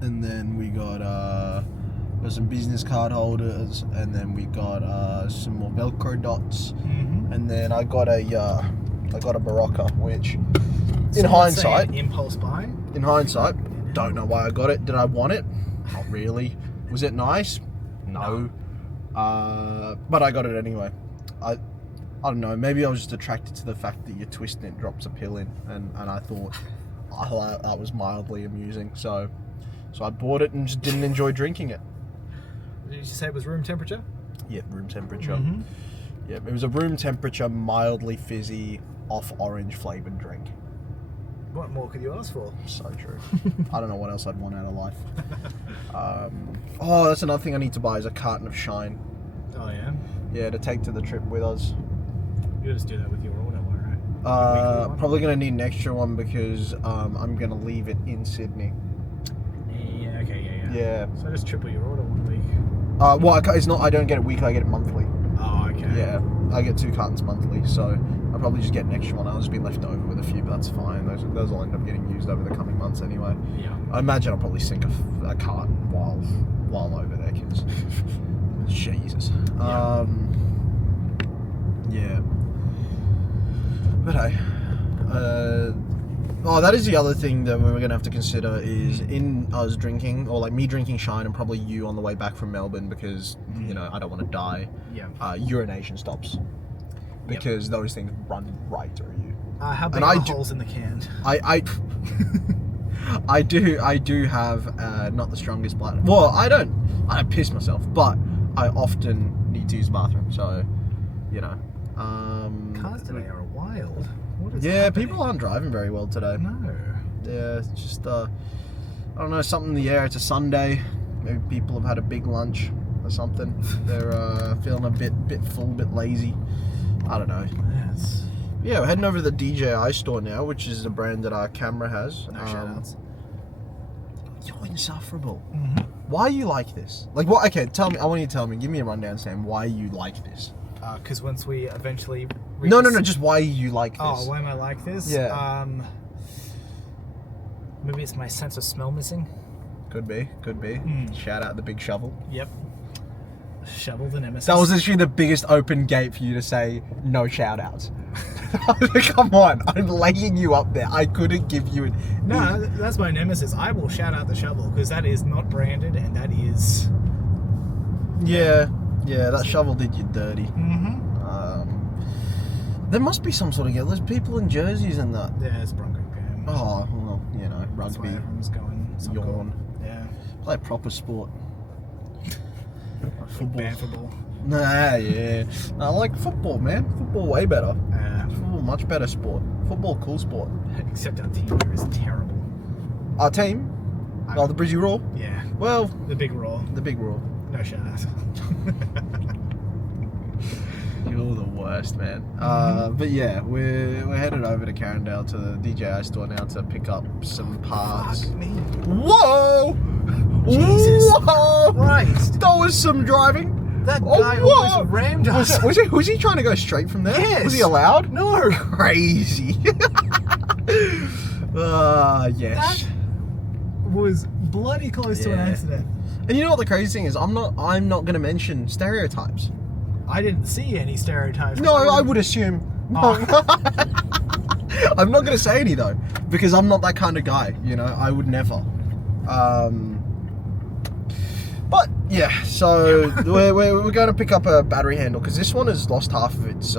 And then we got some business card holders, and then we got some more Velcro dots, and then I got a Barocca, which in hindsight, impulse buy. In hindsight, don't know why I got it. Did I want it? Not really. Was it nice? No. But I got it anyway. I don't know, maybe I was just attracted to the fact that you twist and it drops a pill in, and I thought that was mildly amusing, so I bought it and just didn't enjoy drinking it. Did you say it was room temperature? Yeah, room temperature. Yeah, it was a room temperature, mildly fizzy, off orange flavoured drink. What more could you ask for? So true. I don't know what else I'd want out of life. Oh, that's another thing I need to buy is a carton of Shine. Oh yeah? Yeah, to take to the trip with us. You'll just do that with your order, right? Probably going to need an extra one because I'm going to leave it in Sydney. Yeah, okay, yeah. Yeah. So just triple your order 1 week. Well, it's not. I don't get it weekly. I get it monthly. Oh, okay. Yeah, I get 2 cartons monthly, so I'll probably just get an extra one. I'll just be left over with a few, but that's fine. Those will end up getting used over the coming months anyway. Yeah. I imagine I'll probably sink a carton while over there, because Jesus. Yeah. But hey, that is the other thing that we're going to have to consider is in us drinking, or like me drinking Shine and probably you on the way back from Melbourne because, you know, I don't want to die. Yeah. Urination stops. Because those things run right through you. How big are the holes in the can? I do have not the strongest bladder. Well, I don't piss myself, but I often need to use the bathroom, so, you know. Cars today are wild. What is yeah, happening? people aren't driving very well today. No. Yeah, it's just, I don't know, something in the air. It's a Sunday. Maybe people have had a big lunch or something. They're feeling a bit full, a bit lazy. I don't know. Yes. Yeah, we're heading over to the DJI store now, which is a brand that our camera has. No shout-outs. You're insufferable. Why are you like this? Like, what? Okay, tell me. I want you to tell me. Give me a rundown, Sam. Why you like this? Because once we eventually... No. Just why you like this. Oh, why am I like this? Yeah. Maybe it's my sense of smell missing. Could be. Shout out the big shovel. Yep. Shovel the nemesis. That was actually the biggest open gate for you to say no shout outs. Come on, I'm laying you up there. I couldn't give you an... No, that's my nemesis. I will shout out the shovel because that is not branded and that is... Yeah, that shovel did you dirty. There must be some sort of There's people in jerseys and that. Yeah, it's Bronco game. Oh, well, you know, That's why rugby. everyone's going. Soccer. Yawn. Yeah. Play a proper sport. Football. Bad football. Nah, yeah. I like football, man. Football way better. Football much better sport. Football cool sport. Except our team here is terrible. Our team? Oh, the Brizzy Raw? Yeah. Well, The big Raw. the big Raw. No shout-outs. You're the worst, man. But yeah, we're headed over to Carindale to the DJI store now to pick up some parts. Fuck me. Whoa! Jesus Whoa! Christ. That was some driving. That Oh, guy whoa! almost rammed us. Was he trying to go straight from there? Yes. Was he allowed? No. Crazy. Yes. That was bloody close to an Yeah. accident. And you know what the crazy thing is? I'm not going to mention stereotypes. I didn't see any stereotypes. No, I would assume. No. I'm not going to say any though, because I'm not that kind of guy. You know, I would never. But yeah, so we're going to pick up a battery handle because this one has lost half of its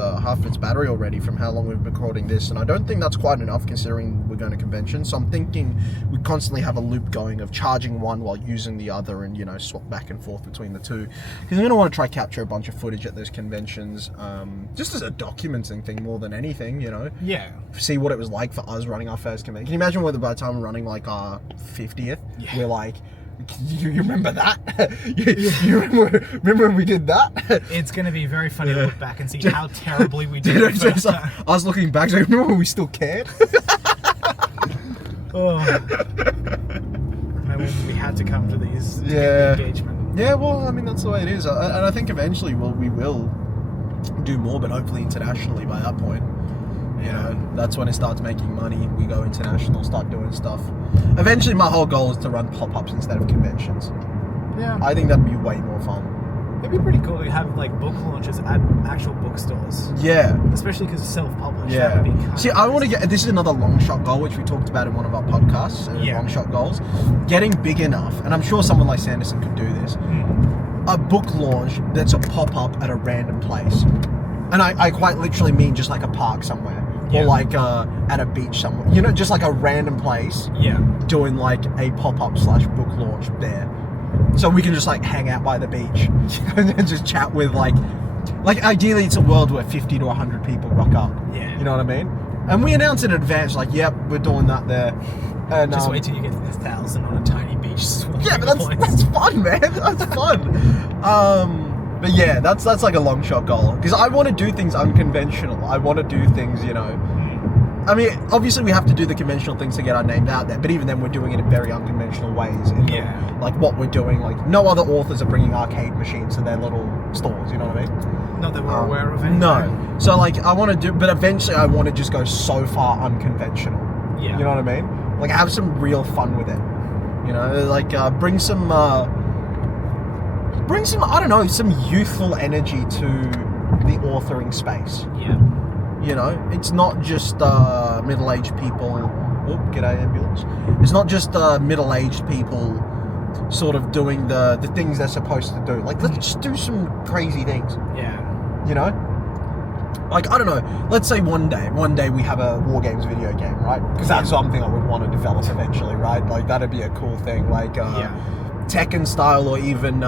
battery already from how long we've been recording this, and I don't think that's quite enough considering we're going to convention. So I'm thinking we constantly have a loop going of charging one while using the other, and swap back and forth between the two. Because I'm going to want to try capture a bunch of footage at those conventions, just as a documenting thing more than anything. Yeah. See what it was like for us running our first convention. Can you imagine whether by the time we're running like our 50th, Yeah. we're like, you remember that? you remember when we did that? It's going to be very funny to look back and see how terribly we did Dude, it it's first just like, time. I was looking back, so remember when we still cared? Oh. And when we had to come to these to get Yeah. the engagement. Yeah, well, I mean, that's the way it is. And I think eventually, we will do more, but hopefully internationally by that point. That's when it starts making money. We go international, start doing stuff. Eventually, my whole goal is to run pop-ups instead of conventions. Yeah. I think that'd be way more fun. It'd be pretty cool to have like book launches at actual bookstores. Yeah. Especially because it's self-published. Yeah. That would be kind See, of I want to nice. get. This is another long shot goal, which we talked about in one of our podcasts. Yeah. Long shot goals. Getting big enough, and I'm sure someone like Sanderson could do this. A book launch that's a pop-up at a random place, and I quite literally mean just like a park somewhere, Yeah. or like at a beach somewhere. Just like a random place. Yeah. Doing like a pop-up / book launch there, so we can just like hang out by the beach and then just chat with like ideally it's a world where 50 to 100 people rock up. Yeah. You know what I mean? And we announce in advance, like, yep, we're doing that there. And Just wait till you get to 1,000 on a tiny beach. yeah, but that's fun, man. That's fun. But yeah, that's like a long shot goal because I want to do things unconventional. I want to do things, I mean, obviously we have to do the conventional things to get our names out there, but even then we're doing it in very unconventional ways. Yeah. Like what we're doing, like no other authors are bringing arcade machines to their little stores, you know what I mean? Not that we're aware of it. No. So like I want to do, but eventually I want to just go so far unconventional. Yeah. You know what I mean? Like have some real fun with it. Like bring some I don't know, some youthful energy to the authoring space. Yeah. It's not just middle-aged people. Oh, g'day ambulance. It's not just middle-aged people sort of doing the things they're supposed to do. Like, let's just do some crazy things. Yeah. Like, I don't know. Let's say one day we have a War Games video game, right? Because that's something I would want to develop eventually, right? Like, that'd be a cool thing. Like, Tekken style, or even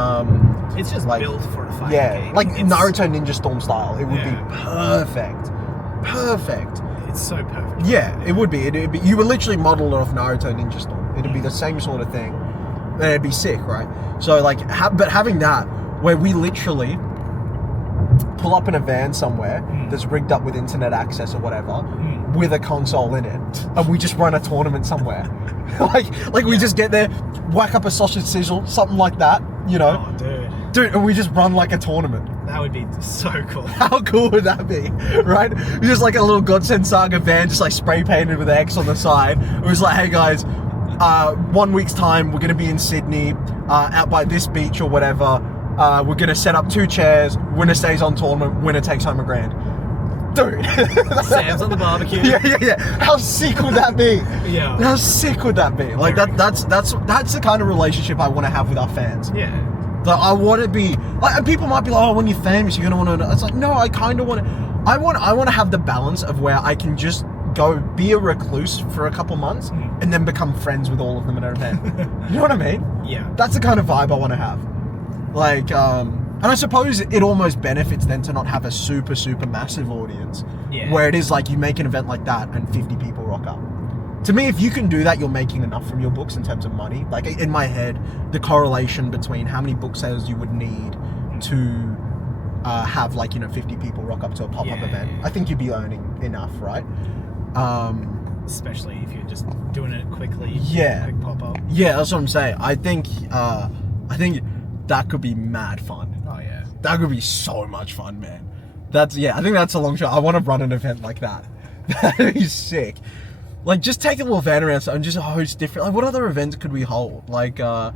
It's just like, built for a fighting game. like It's- Naruto Ninja Storm style. It would Yeah. be perfect. It's so perfect. Yeah, it would be. It'd be. You would literally model it off Naruto Ninja Storm. It'd be the same sort of thing, and it'd be sick, right? So like, but having that where we literally pull up in a van somewhere that's rigged up with internet access or whatever, with a console in it, and we just run a tournament somewhere. like we just get there, whack up a sausage sizzle, something like that, Oh, dude. and we just run like a tournament. That would be so cool. How cool would that be, right? Just like a little Godsend Saga van, just like spray painted with X on the side. It was like, hey guys, 1 week's time, we're going to be in Sydney, out by this beach or whatever. We're going to set up 2 chairs, winner stays on tournament, winner takes home $1,000. Dude. Sam's on the barbecue. Yeah. How sick would that be? Yeah. How sick would that be? Like that's the kind of relationship I want to have with our fans. Yeah. Like, I want to be like, and people might be like, oh, when you're famous, you're gonna want to. It's like, no, I kind of want to. I want to have the balance of where I can just go be a recluse for a couple months and then become friends with all of them at an event. You know what I mean? Yeah. That's the kind of vibe I want to have. Like, and I suppose it almost benefits then to not have a super massive audience. Yeah. Where it is like you make an event like that and 50 people rock up. To me, if you can do that, you're making enough from your books in terms of money. Like, in my head, the correlation between how many book sales you would need to have, like, 50 people rock up to a pop-up event, I think you'd be earning enough, right? Especially if you're just doing it quickly. Yeah. Quick pop-up. Yeah, that's what I'm saying. I think that could be mad fun. Oh, yeah. That could be so much fun, man. I think that's a long shot. I want to run an event like that. That'd be sick. Like, just take a little van around and just host different. Like, what other events could we hold? Like, I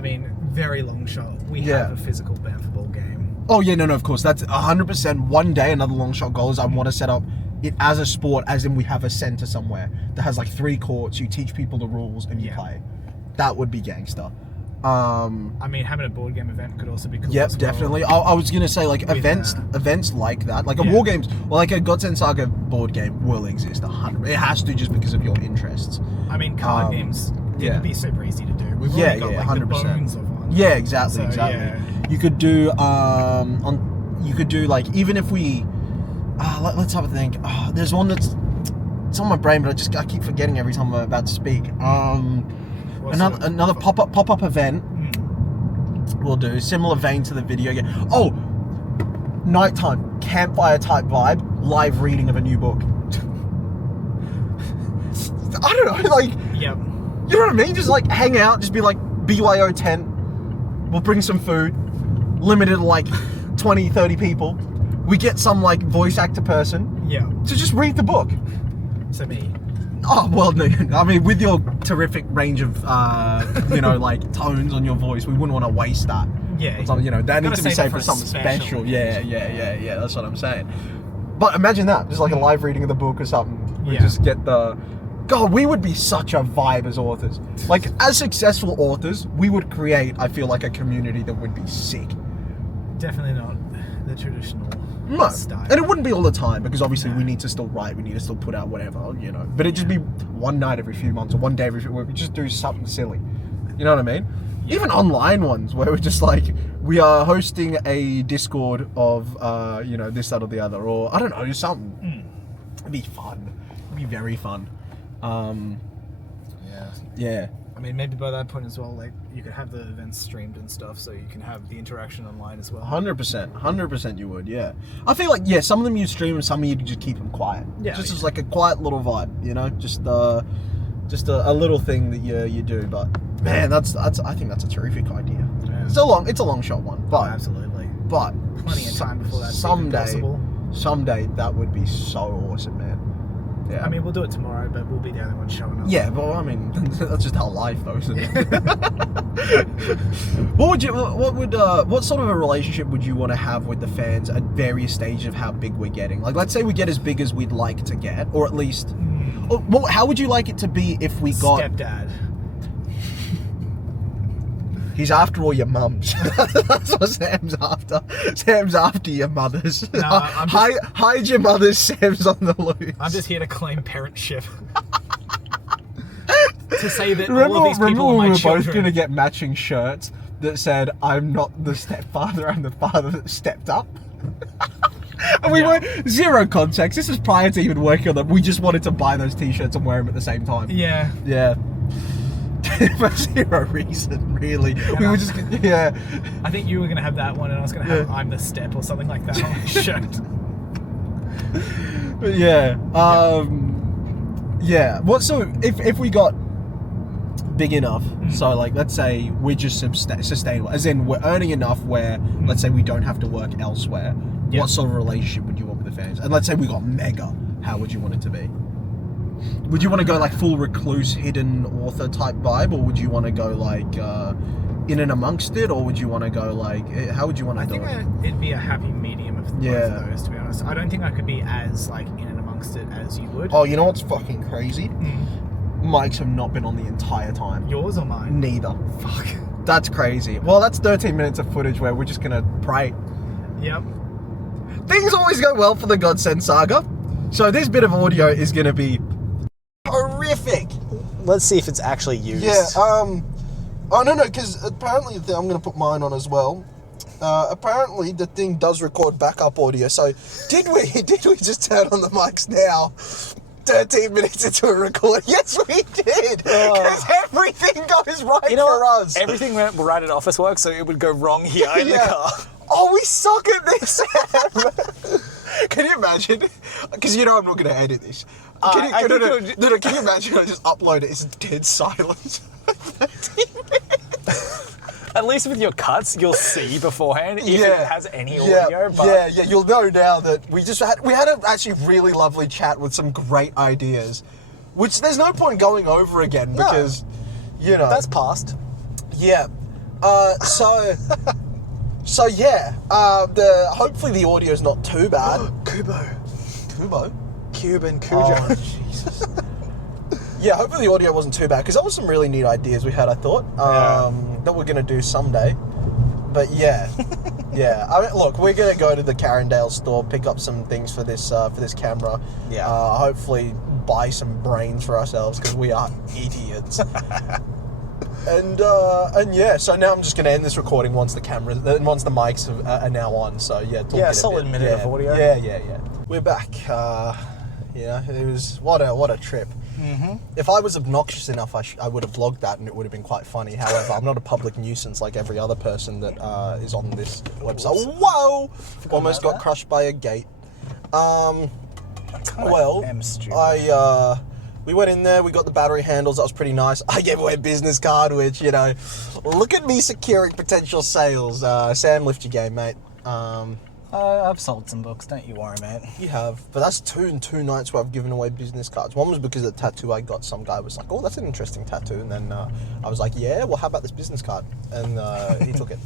mean, very long shot. We have a physical Banffable game. Oh yeah, no, of course. That's 100%. One day, another long shot goal is I want to set up it as a sport, as in we have a center somewhere that has like 3 courts. You teach people the rules and you play. That would be gangster. I mean, having a board game event could also be cool. Yep, as well. definitely. I was gonna say like events like that, like a war games, or like a Gods and Saga board game will exist 100. It has to, just because of your interests. I mean, card games it'd be super easy to do. We've already got like 100%. The bones of one. Yeah, exactly. Yeah. You could do you could do like, even if we let's have a think. There's one it's on my brain, but I keep forgetting every time I'm about to speak. Another pop-up event we'll do, similar vein to the video game. Oh, nighttime campfire type vibe, live reading of a new book. I don't know, like, yep. You know what I mean? Just like hang out, just be like BYO tent. We'll bring some food, limited to like 20, 30 people. We get some like voice actor person to just read the book. So me. Oh, well, no, I mean, with your terrific range of, like tones on your voice, we wouldn't want to waste that. Yeah. So, that needs to be saved for something special. Yeah, that's what I'm saying. But imagine that, just like a live reading of the book or something. We just get God, we would be such a vibe as authors. Like, as successful authors, we would create, I feel like, a community that would be sick. Definitely not the traditional style. And it wouldn't be all the time, because obviously we need to still write, we need to still put out whatever, But it'd just be one night every few months, or one day every few, where we just do something silly. You know what I mean? Yeah. Even online ones, where we're just like, we are hosting a Discord of, this, that, or the other, or I don't know, something. It'd be fun. It'd be very fun. Yeah. I mean, maybe by that point as well, like, you could have the events streamed and stuff, so you can have the interaction online as well. 100% you would, yeah. I feel like, some of them you'd stream and some of you'd just keep them quiet. Yeah. Just as like a quiet little vibe, just a little thing that you do. But man, I think that's a terrific idea. Yeah. It's a long shot one, but absolutely. But plenty of time before that's possible. Someday that would be so awesome, man. Yeah. I mean, we'll do it tomorrow, but we'll be the only ones showing up. Yeah, well, I mean, that's just how life though, isn't it? What sort of a relationship would you want to have with the fans at various stages of how big we're getting? Like, let's say we get as big as we'd like to get, or at least, well, how would you like it to be if we got stepdad? He's after all your mums. That's what Sam's after. Sam's after your mothers. No, hide your mothers, Sam's on the loose. I'm just here to claim parentship. To say that all of these people are my children. We were both going to get matching shirts that said, I'm not the stepfather, I'm the father that stepped up. And we were zero context. This is prior to even working on them. We just wanted to buy those t-shirts and wear them at the same time. Yeah. Yeah. For zero reason, really. We were just, I think you were going to have that one, and I was going to have I'm the step or something like that on my shirt. But What? So if we got big enough, so like let's say we're just sustainable, as in we're earning enough where let's say we don't have to work elsewhere. What sort of relationship would you want with the fans? And let's say we got mega, how would you want it to be? Would you want to go like full recluse, hidden author type vibe, or would you want to go like in and amongst it, or would you want to go like, how would you want to do it? I think it'd be a happy medium of both of those, to be honest. I don't think I could be as like in and amongst it as you would. Oh, you know what's fucking crazy? Mics have not been on the entire time. Yours or mine? Neither. Fuck. That's crazy. Well, that's 13 minutes of footage where we're just gonna pray. Yep. Things always go well for the Godsend saga. So this bit of audio is gonna be horrific. Let's see if it's actually used. Yeah, oh no, because apparently I'm going to put mine on as well. Apparently the thing does record backup audio, so did we just turn on the mics now? 13 minutes into a record? Yes, we did! Because everything goes right for us. Everything went right at office work, so it would go wrong here in the car. Oh, we suck at this, Sam! Can you imagine? Because you know I'm not going to edit this. Can you imagine I just upload it, it's dead silence? At least with your cuts, you'll see beforehand if it has any Yeah, audio. But you'll know now that we had an actually really lovely chat with some great ideas, which there's no point going over again because, you know. that's past. Yeah. So yeah. Hopefully the audio's not too bad. Kubo. Cuban Cujo. Oh, Jesus. Yeah, hopefully the audio wasn't too bad, because that was some really neat ideas we had, I thought, that we're going to do someday. But yeah, I mean, look, we're going to go to the Carindale store, pick up some things for this camera. Yeah. Hopefully buy some brains for ourselves, because we are idiots. And yeah, so now I'm just going to end this recording once the mics are now on. So yeah, talk a solid minute of audio. Yeah. We're back. It was what a trip. Mm-hmm. If I was obnoxious enough, I would have vlogged that, and it would have been quite funny. However, I'm not a public nuisance like every other person that is on this website. Whoa! Almost got crushed by a gate. We went in there, we got the battery handles, that was pretty nice. I gave away a business card, which, you know, look at me securing potential sales. Sam, lift your game, mate. I've sold some books, don't you worry, mate. You have, but that's two nights where I've given away business cards. One was because of the tattoo I got. Some guy was like, "Oh, that's an interesting tattoo," and then I was like, "Yeah, well, how about this business card?" And he took it.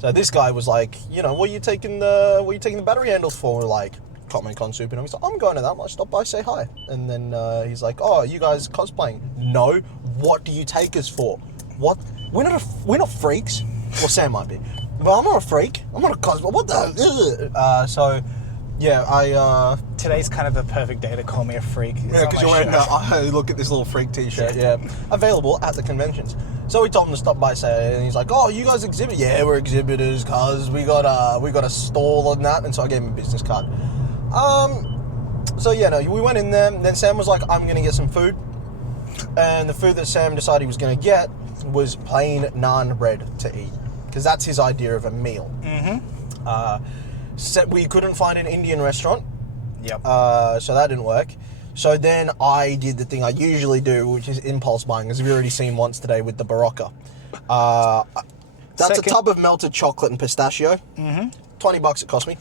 So this guy was like, "You know, what are you taking the battery handles for?" We're like, "Comment con soup," and I was like, "I'm going to that. Might stop by, say hi." And then he's like, "Oh, you guys cosplaying?" No. What do you take us for? What? We're not freaks. Well, Sam might be. But I'm not a freak. I'm not a cosplay. What the? So, yeah, Today's kind of the perfect day to call me a freak. yeah, because you're wearing look at this little freak t-shirt. Yeah, available at the conventions. So we told him to stop by, say, and he's like, "Oh, you guys exhibit?" "Yeah, we're exhibitors, cause we got a stall and that." And so I gave him a business card. So yeah, no, we went in there. And then Sam was like, "I'm gonna get some food," and the food that Sam decided he was gonna get was plain naan bread to eat. Because that's his idea of a meal. Mm-hmm. We couldn't find an Indian restaurant. Yep. So that didn't work. So then I did the thing I usually do, which is impulse buying, as we've already seen once today with the Barocca. That's a tub of melted chocolate and pistachio. Mm-hmm. $20 it cost me.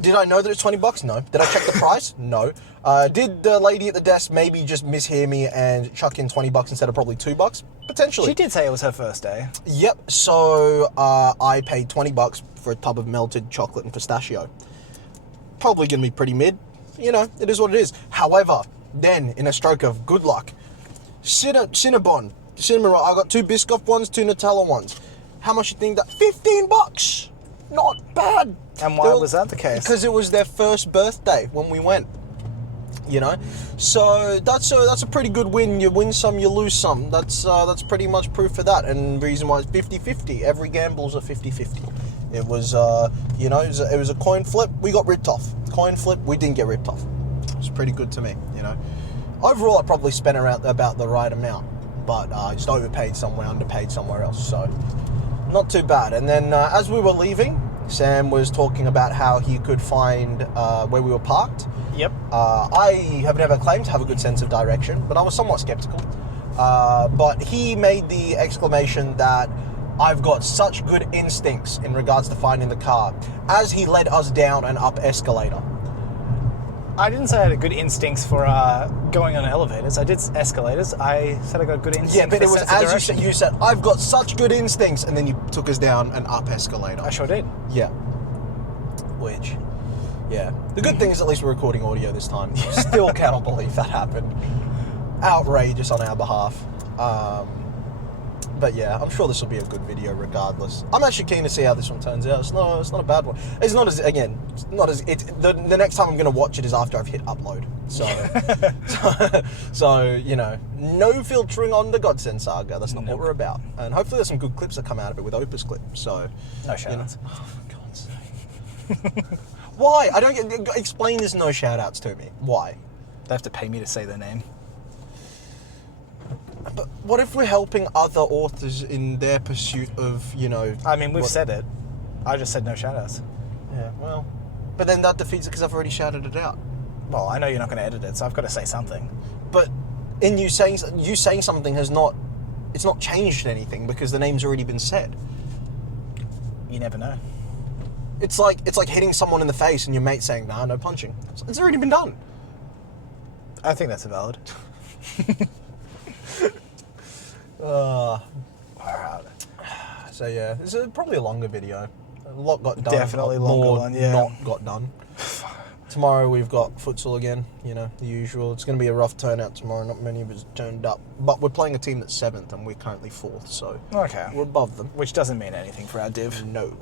Did I know that it's $20? No. Did I check the price? No. Did the lady at the desk maybe just mishear me and chuck in $20 instead of probably $2? Potentially. She did say it was her first day. Yep. So I paid $20 for a tub of melted chocolate and pistachio. Probably going to be pretty mid. You know, it is what it is. However, then in a stroke of good luck, Cinnabon, cinnamon roll. I got 2 Biscoff ones, 2 Nutella ones. How much you think that? $15. Not bad. And why was that the case? Because it was their first birthday when we went. You know, so that's a pretty good win. You win some, you lose some. That's pretty much proof of that. And the reason why it's 50-50. Every gamble's a 50-50. It was it was a coin flip. We got ripped off. Coin flip. We didn't get ripped off. It was pretty good to me. You know, overall I probably spent around about the right amount, but I just overpaid somewhere, underpaid somewhere else. So not too bad. And then as we were leaving, Sam was talking about how he could find where we were parked. Yep. I have never claimed to have a good sense of direction, but I was somewhat skeptical. But he made the exclamation that I've got such good instincts in regards to finding the car, as he led us down an up escalator. I didn't say I had good instincts for going on elevators. I did escalators. I said I got good instincts. Yeah, but it was as you said, I've got such good instincts, and then you took us down an up escalator. I sure did. Yeah. Which, yeah. The good thing is at least we're recording audio this time. Still cannot believe that happened. Outrageous on our behalf. But yeah, I'm sure this will be a good video regardless. I'm actually keen to see how this one turns out. It's not a bad one. It's not as, again, it's not as, the next time I'm going to watch it is after I've hit upload. So, so, you know, no filtering on the Godsend Saga. That's not what we're about. And hopefully there's some good clips that come out of it with Opus Clip. So, No shout-outs. You know, oh, for God's sake. Why? I don't get, explain this no shout-outs to me. Why? They have to pay me to say their name. But what if we're helping other authors in their pursuit of, you know... I mean, we've said it. I just said no shout-outs. Yeah, well... But then that defeats it because I've already shouted it out. Well, I know you're not going to edit it, so I've got to say something. But in you saying something has not... It's not changed anything because the name's already been said. You never know. It's like hitting someone in the face and your mate saying, nah, no punching. It's already been done. I think that's valid. Alright. So yeah, this is probably a longer video. A lot got done. Definitely longer more one, yeah. Not got done. Tomorrow we've got futsal again, you know, the usual. It's going to be a rough turnout tomorrow. Not many of us turned up. But we're playing a team that's 7th and we're currently 4th, so Okay. we're above them. Which doesn't mean anything for our div. No.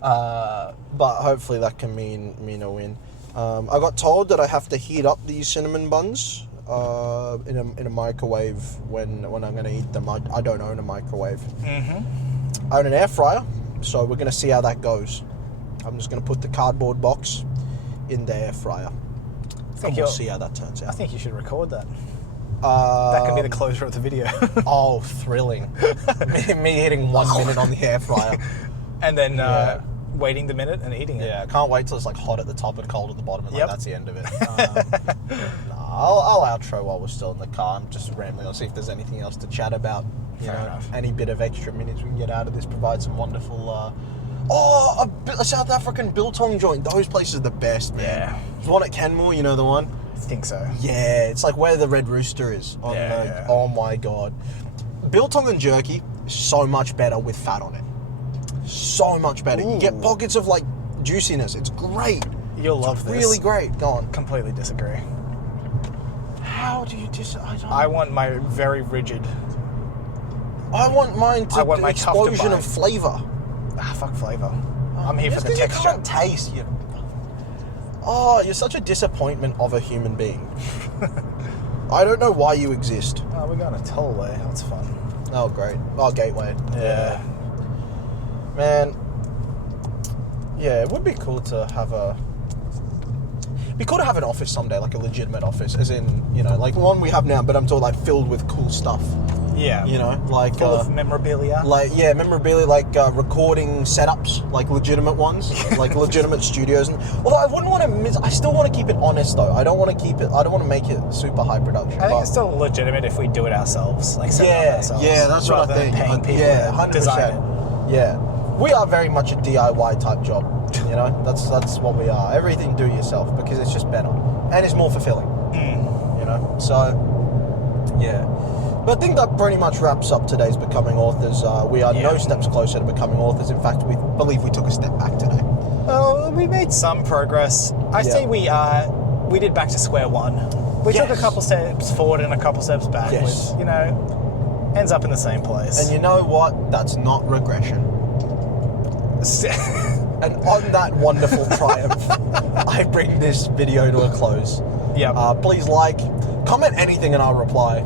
But hopefully that can mean a win. I got told that I have to heat up these cinnamon buns in a microwave when I'm going to eat them. I don't own a microwave. Mm-hmm. I own an air fryer, so we're going to see how that goes. I'm just going to put the cardboard box in the air fryer. And we'll see how that turns out. I think you should record that. That could be the closure of the video. Oh, thrilling. me hitting 1 minute on the air fryer. And then waiting the minute and eating it. Yeah, can't wait till it's like hot at the top and cold at the bottom, and Yep. like that's the end of it. I'll outro while we're still in the car. I'm just rambling. I'll see if there's anything else to chat about. Fair enough. Any bit of extra minutes we can get out of this, provide some wonderful... a South African biltong joint. Those places are the best, man. Yeah. There's one at Kenmore, you know the one? I think so. Yeah, it's like where the Red Rooster is. Yeah. Oh my God. Biltong and jerky is so much better with fat on it. So much better. You get pockets of like juiciness. It's great. You'll love this. Really great. Go on. Completely disagree. How do you I want my very rigid. I want mine to I want my explosion tough to of flavour. Fuck flavour. I'm here for the texture. You can't taste. You're such a disappointment of a human being. I don't know why you exist. Oh, we're going to Tollway. That's fun. Oh, great. Oh, Gateway. Yeah. Man. Yeah, it would be cool to have an office someday, like a legitimate office, as in, you know, like the one we have now, but I'm talking like filled with cool stuff. Yeah. You know, like Full of memorabilia. Memorabilia, like recording setups, like legitimate ones, like legitimate studios. And although I wouldn't want to I still want to keep it honest though. I don't want to make it super high production. I think it's still legitimate if we do it ourselves, like set it up ourselves. Yeah, that's what I rather than think. paying people Yeah, to 100%. design it. Yeah, we are very much a DIY type job. You know, that's what we are. Everything do yourself because it's just better and it's more fulfilling. You know, so yeah. But I think that pretty much wraps up today's Becoming Authors. We are no steps closer to becoming authors. In fact, we believe we took a step back today. Well, we made some progress. I say we did back to square one. We took a couple steps forward and a couple steps back, Yes. which, you know, ends up in the same place. And you know what? That's not regression. And on that wonderful triumph, I bring this video to a close. Yeah. Please like, comment anything and I'll reply.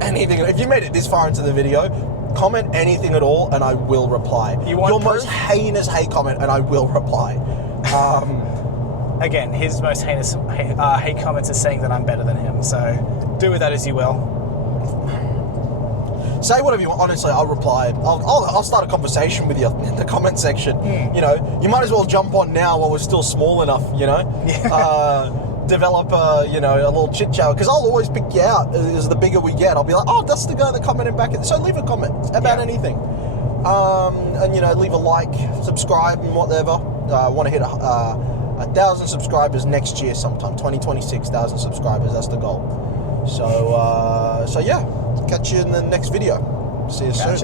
Anything. If you made it this far into the video, comment anything at all and I will reply. Your most heinous hate comment and I will reply. Again, his most heinous hate comments is saying that I'm better than him, so do with that as you will. Say whatever you want. Honestly, I'll reply. I'll start a conversation with you in the comment section. You know, you might as well jump on now while we're still small enough. You know, develop a little chit chat because I'll always pick you out as the bigger we get. I'll be like, oh, that's the guy that commented back. So leave a comment about anything, and you know, leave a like, subscribe, and whatever. I want to hit 1,000 subscribers next year sometime. 2026, 1,000 subscribers. That's the goal. So yeah. Catch you in the next video. See you soon.